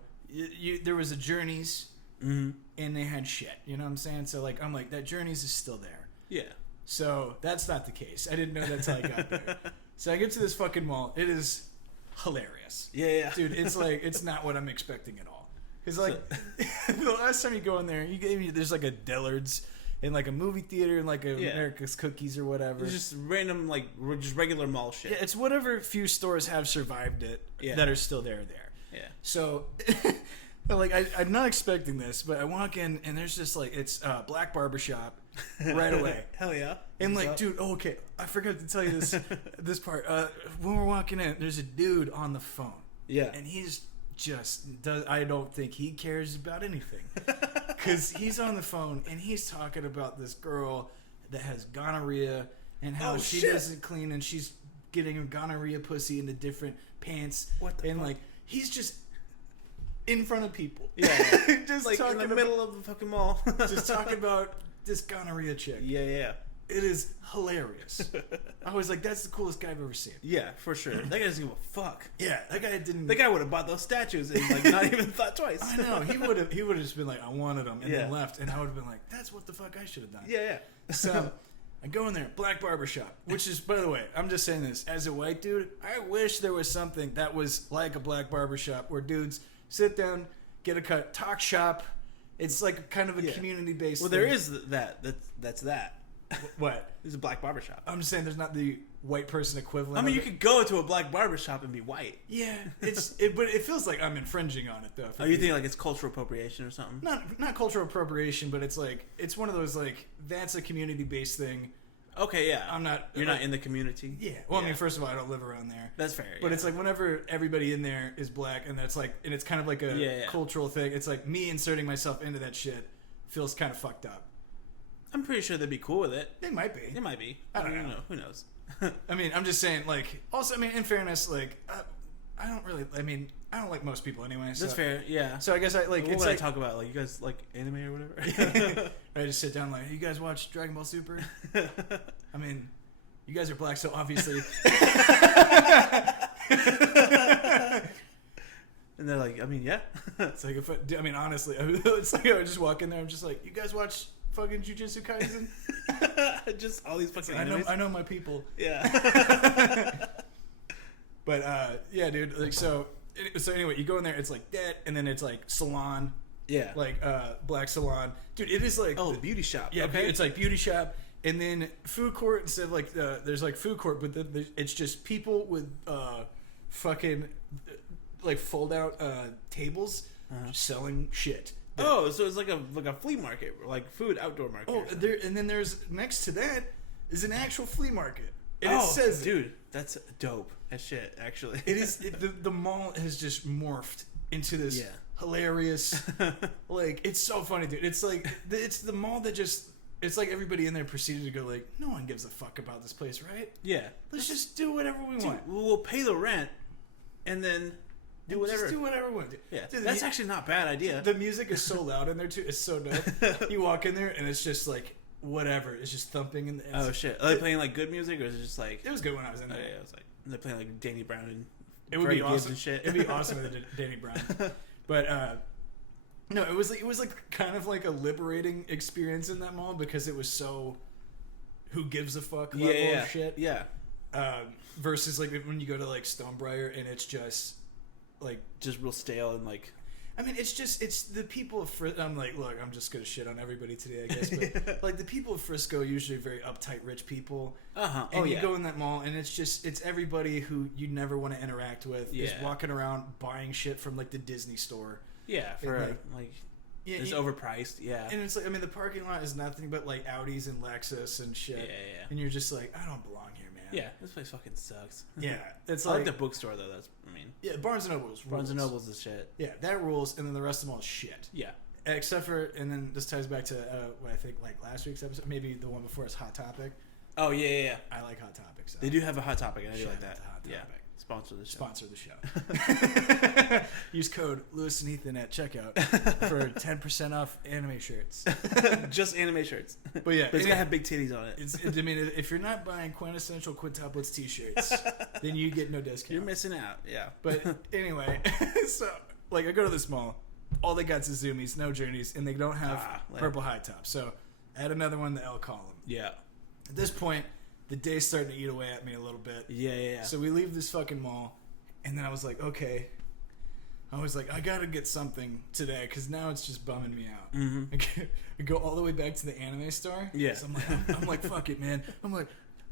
there was a Journeys, and they had shit. You know what I'm saying? So, like, I'm like, that Journeys is still there. Yeah. So, that's not the case. I didn't know that's how I got there. So, I get to this fucking mall. It is hilarious. Yeah. Dude, it's like, it's not what I'm expecting at all. Because, like, the last time you go in there, there's, like, a Dillard's and, like, a movie theater and, like, America's Cookies or whatever. It's just random, like, just regular mall shit. Yeah, it's whatever few stores have survived it that are still there. Yeah. So, like, I'm not expecting this, but I walk in, and there's just, like, it's Black Barbershop right away. Hell yeah. And, like, dude, okay, I forgot to tell you this part. When we're walking in, there's a dude on the phone. Yeah. And he's... I don't think he cares about anything because he's on the phone and he's talking about this girl that has gonorrhea and how she doesn't clean and she's getting gonorrhea pussy into different pants. What the fuck? Like he's just in front of people, just like in the middle of the fucking mall, just talking about this gonorrhea chick. Yeah. It is hilarious. I was like, that's the coolest guy I've ever seen. Yeah, for sure. That guy doesn't give a fuck. Yeah, that guy didn't... That guy would have bought those statues and like not even thought twice. I know. He would have just been like, I wanted them, and then left. And I would have been like, that's what the fuck I should have done. Yeah. So I go in there, Black Barbershop, which is, by the way, I'm just saying this. As a white dude, I wish there was something that was like a Black Barbershop where dudes sit down, get a cut, talk shop. It's like kind of a community-based thing. There is that. That's that. What? There's a Black Barbershop. I'm just saying there's not the white person equivalent. I mean, you could go to a Black Barbershop and be white. Yeah, but it feels like I'm infringing on it, though. Oh, you think like it's cultural appropriation or something? Not cultural appropriation, but it's like, it's one of those, like, that's a community-based thing. Okay, yeah. You're not in the community? Yeah. Well, I mean, first of all, I don't live around there. That's fair. But it's like whenever everybody in there is black and that's like, and it's kind of like a cultural thing, it's like me inserting myself into that shit feels kind of fucked up. I'm pretty sure they'd be cool with it. They might be. I don't know. Who knows? I mean, I'm just saying, like, also, I mean, in fairness, like, I don't like most people anyway. So. That's fair, yeah. So I guess I, like, what would I talk about? Like, you guys like anime or whatever? I just sit down, like, you guys watch Dragon Ball Super? I mean, you guys are black, so obviously. And they're like, I mean, yeah. It's like, honestly, it's like I would just walk in there, I'm just like, you guys watch fucking Jujutsu Kaisen? Just all these fucking I know my people. Yeah. But yeah, dude, like, so anyway, you go in there, it's like that, and then it's like salon. Yeah. Like black salon. Dude, it is like the beauty shop. Yeah, okay. It's like beauty shop. And then food court, instead of like there's like food court, but it's just people with fucking like fold out tables selling shit. Oh, so it's like a flea market, like food outdoor market. Oh, and then there's next to that is an actual flea market. And it says, dude, that's dope as shit. Actually, it is. The mall has just morphed into this hilarious. Like, it's so funny, dude. It's like it's the mall that just. It's like everybody in there proceeded to go like, no one gives a fuck about this place, right? Yeah, let's just do whatever we want. We'll pay the rent, and then. Just do whatever we want to do. Yeah, dude, that's actually not a bad idea. The music is so loud in there too. It's so dope. You walk in there and it's just like whatever. It's just thumping. Oh shit! Are they playing like good music or is it just like? It was good when I was in there. Yeah, it was like they're playing like Danny Brown and. It would be awesome. And shit. It'd be awesome with Danny Brown. But no, it was like kind of like a liberating experience in that mall because it was so. Who gives a fuck level of shit? Yeah. Versus like when you go to like Stonebriar and it's just. Like just real stale and like I mean, it's the people of Frisco. I'm like, look, I'm just gonna shit on everybody today, I guess. But like the people of Frisco are usually very uptight, rich people. And you go in that mall, and it's everybody who you never want to interact with is walking around buying shit from like the Disney store. Yeah, for it's overpriced. Yeah, and it's like, I mean, the parking lot is nothing but like Audis and Lexus and shit. Yeah. And you're just like, I don't belong here, man. Yeah, this place fucking sucks. Yeah, it's I like the bookstore though. Yeah, Barnes and Noble's rules. Barnes and Noble's is shit. Yeah, that rules, and then the rest of them all is shit. Yeah, except for, and then this ties back to what I think like last week's episode, maybe the one before is Hot Topic. Oh yeah. I like Hot Topic. So. They do have a Hot Topic, and I do like that. Hot Topic. Yeah. Sponsor the show. Use code Lewis and Ethan at checkout for 10% off anime shirts. Just anime shirts. But yeah, it's gotta have big titties on it. I mean, if you're not buying quintessential quintuplets t-shirts, then you get no discount. You're missing out. Yeah. But anyway, so like I go to this mall, all they got is Zoomies, no Journeys, and they don't have purple high tops. So add another one, the L column. Yeah. At this point, the day's starting to eat away at me a little bit. Yeah. So we leave this fucking mall, and then I was like, okay. I was like, I gotta get something today, because now it's just bumming me out. Mm-hmm. I go all the way back to the anime store. Yeah. So I'm like, fuck it, man. I'm like,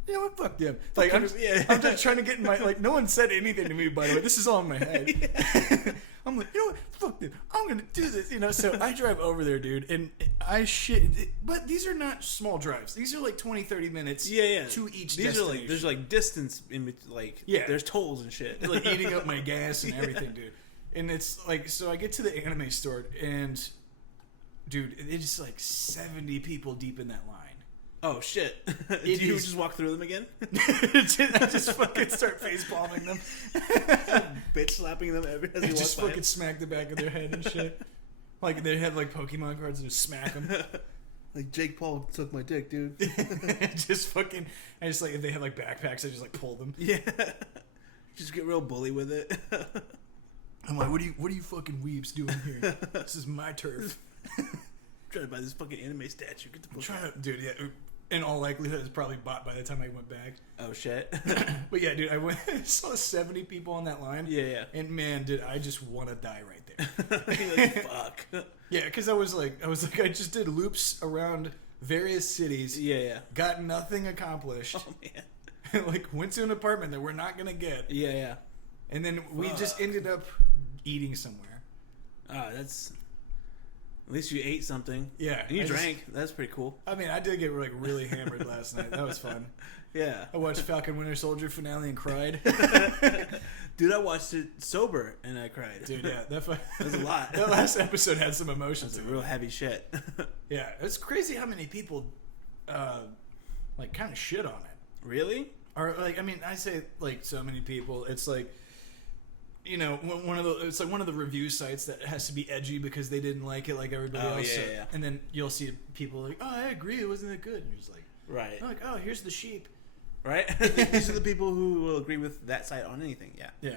you know what, fuck them. Like, I'm just trying to get in my, like, no one said anything to me, by the way. This is all in my head. Yeah. I'm like, you know what, fuck them. I'm gonna do this, you know. So I drive over there, dude, and I shit. But these are not small drives. These are like 20, 30 minutes. Yeah. To each these destination. are like, there's like distance in between, like, there's tolls and shit. They're like eating up my gas and everything, dude. And it's like, so I get to the anime store, and dude, it's like 70 people deep in that line. Oh shit! Do you just walk through them again? I just fucking start face palming them, bitch slapping them as you walk just by fucking them. smack the back of their head and shit. Like they have like Pokemon cards and just smack them. Like Jake Paul took my dick, dude. Just fucking. I just like if they have like backpacks, I just like pull them. Yeah. Just get real bully with it. I'm like, what are you fucking weebs doing here? This is my turf. Trying to buy this fucking anime statue. Get the fuck out. Dude, yeah. In all likelihood, it's probably bought by the time I went back. Oh, shit. But yeah, dude, I saw 70 people on that line. Yeah. And man, did I just want to die right there. Like, fuck. Yeah, because I was like, I just did loops around various cities. Yeah. Got nothing accomplished. Oh, man. Like, went to an apartment that we're not going to get. Yeah. And then we just ended up eating somewhere. That's... At least you ate something. Yeah. And you drank. That's pretty cool. I mean, I did get like really hammered last night. That was fun. Yeah. I watched Falcon Winter Soldier finale and cried. Dude, I watched it sober and I cried. Dude, yeah. That was a lot. That last episode had some emotions. That's real heavy shit. Yeah. It's crazy how many people like kind of shit on it. Really? Or like, I mean, I say like so many people. It's like, you know, it's like one of the review sites that has to be edgy because they didn't like it like everybody else. Yeah. And then you'll see people like, oh, I agree, it wasn't that good. And you're just like, right. Like, oh, here's the sheep. Right? These are the people who will agree with that site on anything. Yeah. Yeah.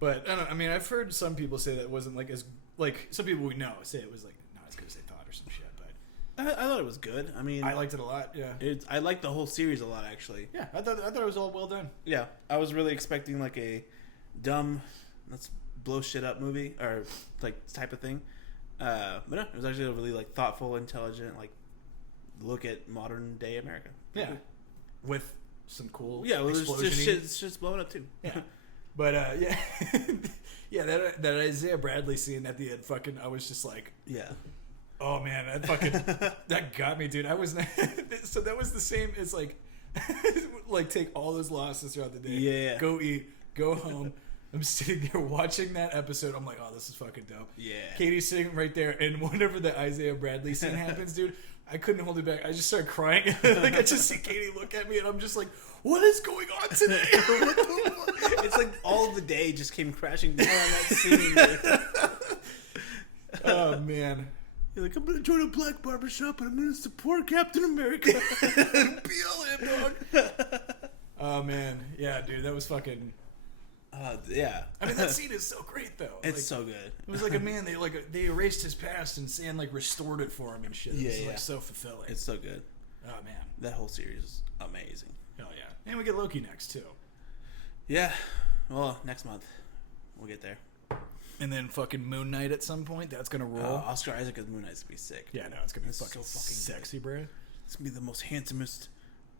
But I don't know, I mean, I've heard some people say that it wasn't like as like some people we know say it was like not as good as they thought or some shit. But I thought it was good. I mean, I liked it a lot. Yeah. I liked the whole series a lot actually. Yeah, I thought it was all well done. Yeah, I was really expecting like a dumb, let's blow shit up movie or like type of thing. But no, it was actually a really like thoughtful, intelligent like look at modern day America. Yeah. With some cool it was just shit's blowing up too. Yeah. But yeah. Yeah, that Isaiah Bradley scene at the end fucking I was just like, yeah. Oh man, that fucking that got me, dude. I was so that was the same as like like take all those losses throughout the day. Yeah. Go eat, go home. I'm sitting there watching that episode. I'm like, oh, this is fucking dope. Yeah. Katie's sitting right there, and whenever the Isaiah Bradley scene happens, dude, I couldn't hold it back. I just started crying. Like I just see Katie look at me, and I'm just like, what is going on today? It's like all of the day just came crashing down on that scene. Oh man. You're like, I'm gonna join a black barbershop and I'm gonna support Captain America. BLM, dog. Oh man, yeah, dude, that was fucking. Yeah. I mean, that scene is so great, though. It's like, so good. It was like a man. They erased his past and Sam like restored it for him and shit. It was like so fulfilling. It's so good. Oh man, that whole series is amazing. Hell yeah, and we get Loki next too. Yeah. Well, next month we'll get there. And then fucking Moon Knight at some point. That's gonna roll. Oscar Isaac as Moon Knight's gonna be sick. Yeah, no, it's gonna be fucking sexy, bro. It's gonna be the most handsomest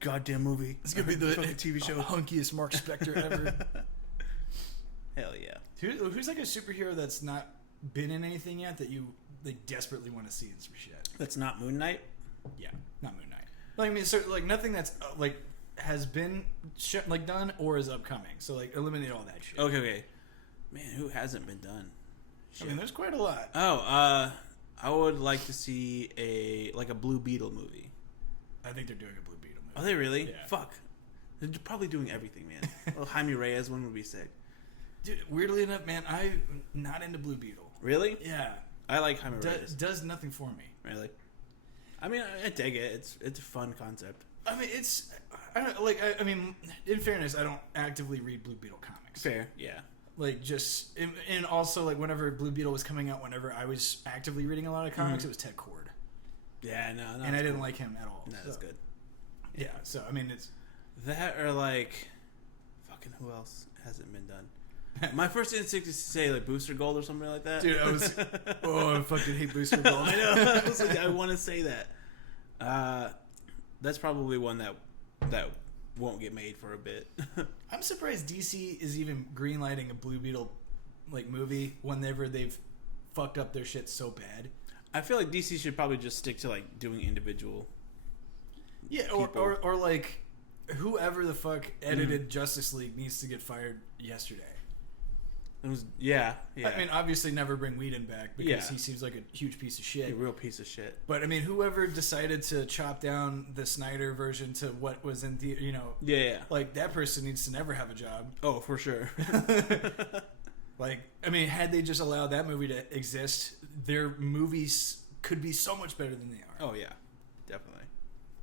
goddamn movie. It's gonna be the fucking TV show. Hunkiest Mark Spector ever. Hell yeah. Who's like a superhero that's not been in anything yet that you like desperately want to see in some shit? That's not Moon Knight? Yeah, not Moon Knight. Like, I mean, so, like nothing that's like has been like done or is upcoming. So like eliminate all that shit. Okay. Man, who hasn't been done? Shit. I mean, there's quite a lot. Oh, I would like to see a Blue Beetle movie. I think they're doing a Blue Beetle movie. Are they really? Yeah. Fuck. They're probably doing everything, man. Well, Jaime Reyes one would be sick. Dude, weirdly enough, man, I'm not into Blue Beetle. Really? Yeah. I like Jaime Reyes. Does nothing for me. Really? I mean, I dig it. It's a fun concept. I mean, I mean, in fairness, I don't actively read Blue Beetle comics. Fair, yeah. Like, just... And also, like, whenever Blue Beetle was coming out, whenever I was actively reading a lot of comics, it was Ted Kord. Yeah, no. And I didn't like him at all. No, that's good. Yeah, so, I mean, it's... That or, like... Fucking who else hasn't been done? My first instinct is to say, like, Booster Gold or something like that. Dude, I was... I fucking hate Booster Gold. I know. I was like, I want to say that. That's probably one that won't get made for a bit. I'm surprised DC is even greenlighting a Blue Beetle like movie whenever they've fucked up their shit so bad. I feel like DC should probably just stick to like doing individual. Yeah, or like whoever the fuck edited Justice League needs to get fired yesterday. It was yeah. I mean, obviously never bring Whedon back because he seems like a huge piece of shit. A real piece of shit. But I mean, whoever decided to chop down the Snyder version to what was in the, Yeah. like that person needs to never have a job. Oh, for sure. Like, I mean, had they just allowed that movie to exist, their movies could be so much better than they are. Oh yeah, definitely.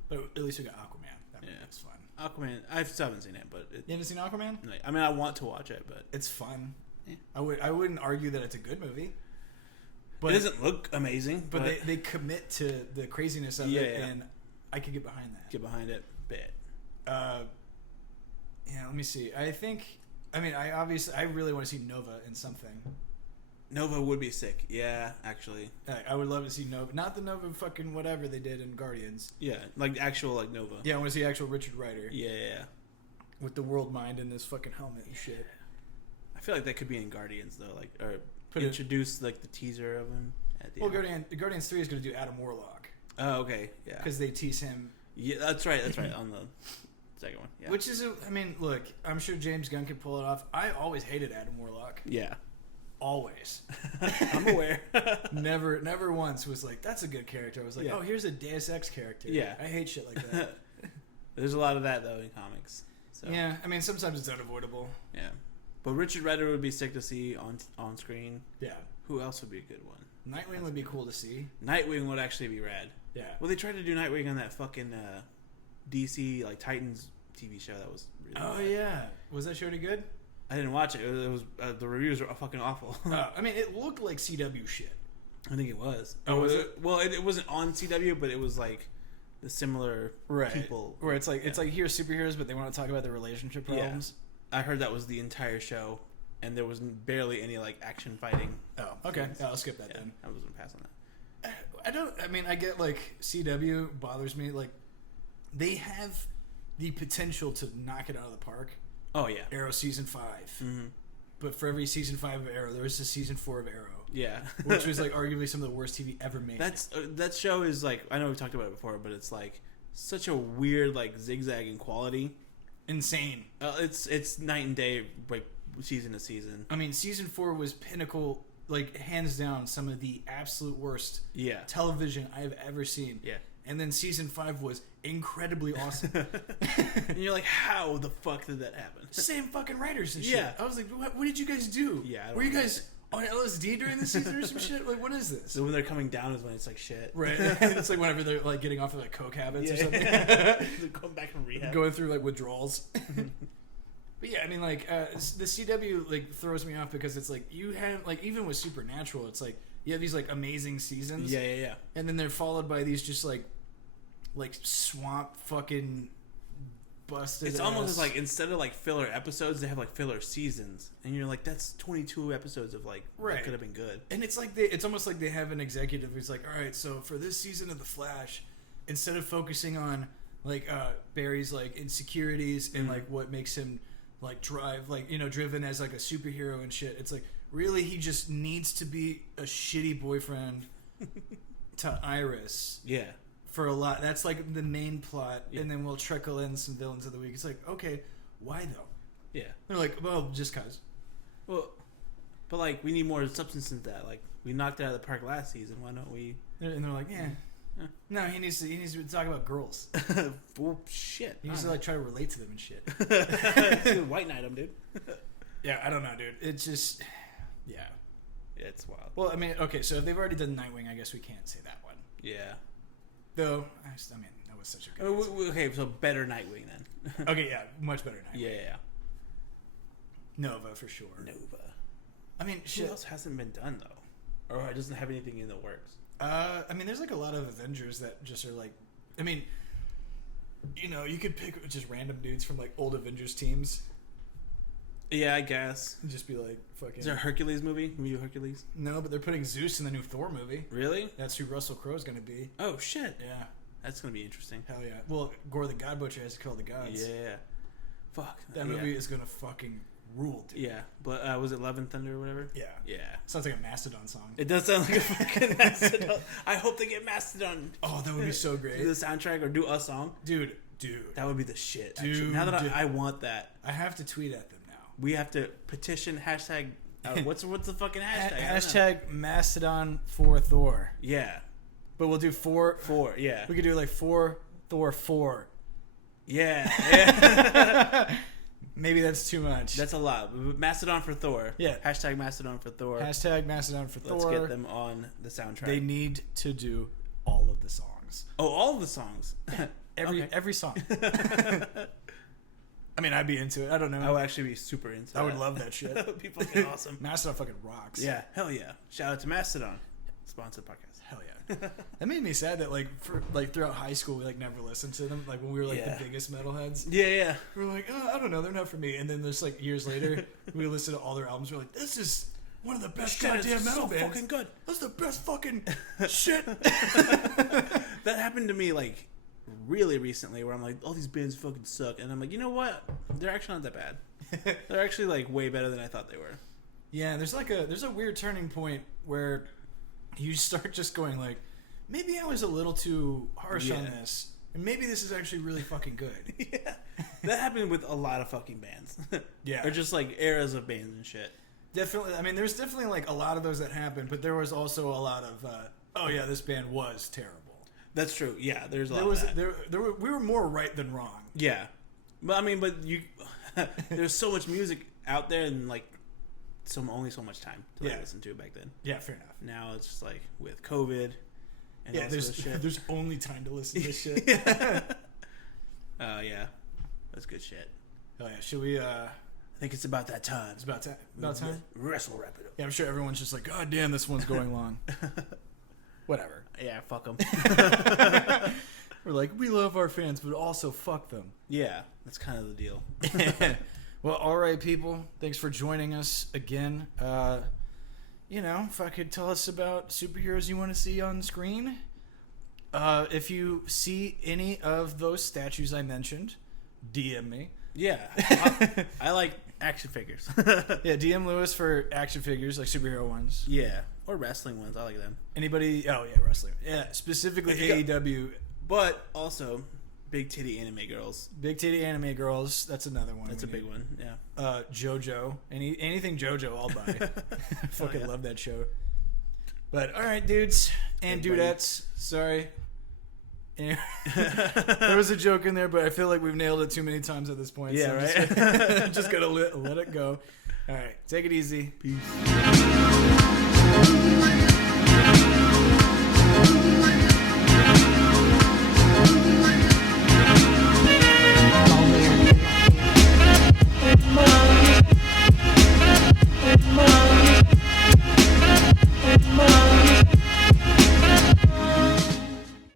But at least we got Aquaman. That movie was fun. Aquaman, I still haven't seen it, but you haven't seen Aquaman? I mean, I want to watch it, but it's fun. Yeah. I wouldn't argue that it's a good movie. But it doesn't look amazing. But they commit to the craziness of it, and I could get behind that. Get behind it, bit. Yeah, let me see. I really want to see Nova in something. Nova would be sick. Yeah, actually. I would love to see Nova. Not the Nova fucking whatever they did in Guardians. Yeah, like actual like Nova. Yeah, I want to see actual Richard Rider. Yeah. With the world mind and this fucking helmet and shit. I feel like that could be in Guardians though, like or introduce like the teaser of him at the end. Guardians 3 is going to do Adam Warlock. Oh, okay. Yeah. Because they tease him. Yeah, that's right. On the second one. Yeah. Which is, look, I'm sure James Gunn could pull it off. I always hated Adam Warlock. Yeah. Always. I'm aware. Never once was like, that's a good character. I was like, oh, here's a Deus Ex character. Yeah. I hate shit like that. There's a lot of that, though, in comics. So. Yeah, I mean, sometimes it's unavoidable. Yeah. But Richard Rider would be sick to see on screen. Yeah. Who else would be a good one? Nightwing would be cool to see. Nightwing would actually be rad. Yeah. Well, they tried to do Nightwing on that fucking DC, like, Titans TV show that was really bad. Yeah. Was that show any good? I didn't watch it. It was the reviews were fucking awful. I mean, it looked like CW shit. I think it was. Oh, was it? Well, it wasn't on CW, but it was like the similar people. Where it's like here's superheroes, but they want to talk about their relationship problems. Yeah. I heard that was the entire show, and there was barely any like action fighting. Oh, okay. I'll skip that then. I wasn't passing that. I get like CW bothers me. Like they have the potential to knock it out of the park. Oh yeah, Arrow season 5. Mm-hmm. But for every season 5 of Arrow, there was a season 4 of Arrow. Yeah, which was like arguably some of the worst TV ever made. That show is like, I know we've talked about it before, but it's like such a weird like zigzagging quality. Insane. It's night and day, like season to season. I mean, season 4 was pinnacle, like hands down, some of the absolute worst television I have ever seen. Yeah. And then season 5 was incredibly awesome. And you're like, how the fuck did that happen? Same fucking writers and shit. Yeah. I was like, what did you guys do? Yeah. Were you guys on LSD during the season or some shit? Like, what is this? So when they're coming down is when it's like shit. Right. It's like whenever they're like getting off of like coke habits or something. They're going back from rehab. Going through like withdrawals. But yeah, I mean, like, the CW, like, throws me off because it's like, you have, like, even with Supernatural, it's like, you have these, like, amazing seasons. Yeah. And then they're followed by these just, like swamp fucking busted. It's almost like instead of like filler episodes, they have like filler seasons, and you're like, that's 22 episodes of like that could have been good. And it's like it's almost like they have an executive who's like, all right, so for this season of The Flash, instead of focusing on like Barry's like insecurities and like what makes him like drive, like, you know, driven as like a superhero and shit, it's like really he just needs to be a shitty boyfriend to Iris. Yeah. For a lot, that's like the main plot, and then we'll trickle in some villains of the week. It's like, okay, why though? Yeah, they're like, well, just cause. Well, but like we need more substance than that. Like we knocked it out of the park last season. Why don't we? And they're like, yeah. No, he needs to talk about girls. Well, shit. He needs to like try to relate to them and shit. White Knight him, dude. Yeah, I don't know, dude. It's just, yeah, it's wild. Well, I mean, okay, so if they've already done Nightwing, I guess we can't say that one. Yeah. Though, I mean, that was such a good okay, so better Nightwing then. Okay, yeah, much better Nightwing. Yeah. Nova, for sure. Nova. I mean, shit. Who else hasn't been done, though? Or it doesn't have anything in the works? I mean, there's like a lot of Avengers that just are like, I mean, you know, you could pick just random dudes from like old Avengers teams. Yeah, I guess. And just be like, fucking. Is there a Hercules movie? Movie Hercules? No, but they're putting Zeus in the new Thor movie. Really? That's who Russell Crowe's going to be. Oh, shit. Yeah. That's going to be interesting. Hell yeah. Well, Gore the God Butcher has to kill the gods. Yeah. Fuck. That movie is going to fucking rule, dude. Yeah. But was it Love and Thunder or whatever? Yeah. Yeah. Sounds like a Mastodon song. It does sound like a fucking Mastodon. I hope they get Mastodon. Oh, that would be so great. Do the soundtrack or do a song. Dude. That would be the shit. Dude. Actually. Now that I want that. I have to tweet at them now. We have to petition hashtag. What's the fucking hashtag? Hashtag Mastodon for Thor. Yeah. But we'll do four. Yeah. We could do like Thor 4. Yeah. Maybe that's too much. That's a lot. Mastodon for Thor. Yeah. Hashtag Mastodon for Thor. Hashtag Mastodon for Thor. Let's get them on the soundtrack. They need to do all of the songs. Oh, all of the songs. Every song. I mean, I'd be into it. I don't know. I would actually be super into it. I would love that shit. That would be fucking awesome. Mastodon fucking rocks. Yeah. Hell yeah. Shout out to Mastodon. Sponsored podcast. Hell yeah. That made me sad that throughout high school we never listened to them. Like when we were the biggest metalheads. Yeah. We were like, oh, I don't know, they're not for me. And then there's years later, we listened to all their albums. We're like, this is one of the best goddamn metal bands. Fucking good. That's the best fucking shit. That happened to me really recently, where I'm like, all these bands fucking suck, and I'm like, you know what? They're actually not that bad. They're actually way better than I thought they were. Yeah, there's a weird turning point where you start just going maybe I was a little too harsh on this, and maybe this is actually really fucking good. Yeah, that happened with a lot of fucking bands. Yeah, or just eras of bands and shit. Definitely. I mean, there's definitely a lot of those that happened, but there was also a lot of oh yeah, this band was terrible. That's true. Yeah, there's a lot of that. We were more right than wrong. Yeah, but you there's so much music out there, and only so much time to listen to it back then. Yeah, fair enough. Now it's just with COVID and all there's shit. There's only time to listen to this shit. Oh yeah, that's good shit. Oh yeah, should we? I think it's about that time. It's about time. About time. Wrap it up. Yeah, I'm sure everyone's just like, God damn, this one's going long. Whatever. Yeah, fuck them. We're like, we love our fans, but also fuck them. Yeah, that's kind of the deal. Well, all right, people. Thanks for joining us again. If I could tell us about superheroes you want to see on screen. If you see any of those statues I mentioned, DM me. Yeah. I like action figures. Yeah, DM Lewis for action figures, superhero ones. Yeah. Or wrestling ones. I like them. Anybody? Oh, yeah, wrestling. Yeah, specifically AEW. But also, big titty anime girls. Big titty anime girls. That's another one. That's a big one, yeah. JoJo. Anything JoJo, I'll buy. I fucking love that show. But, all right, dudes and dudettes. Sorry. There was a joke in there, but I feel like we've nailed it too many times at this point. Yeah, so right? Just gotta let it go. All right, take it easy. Peace.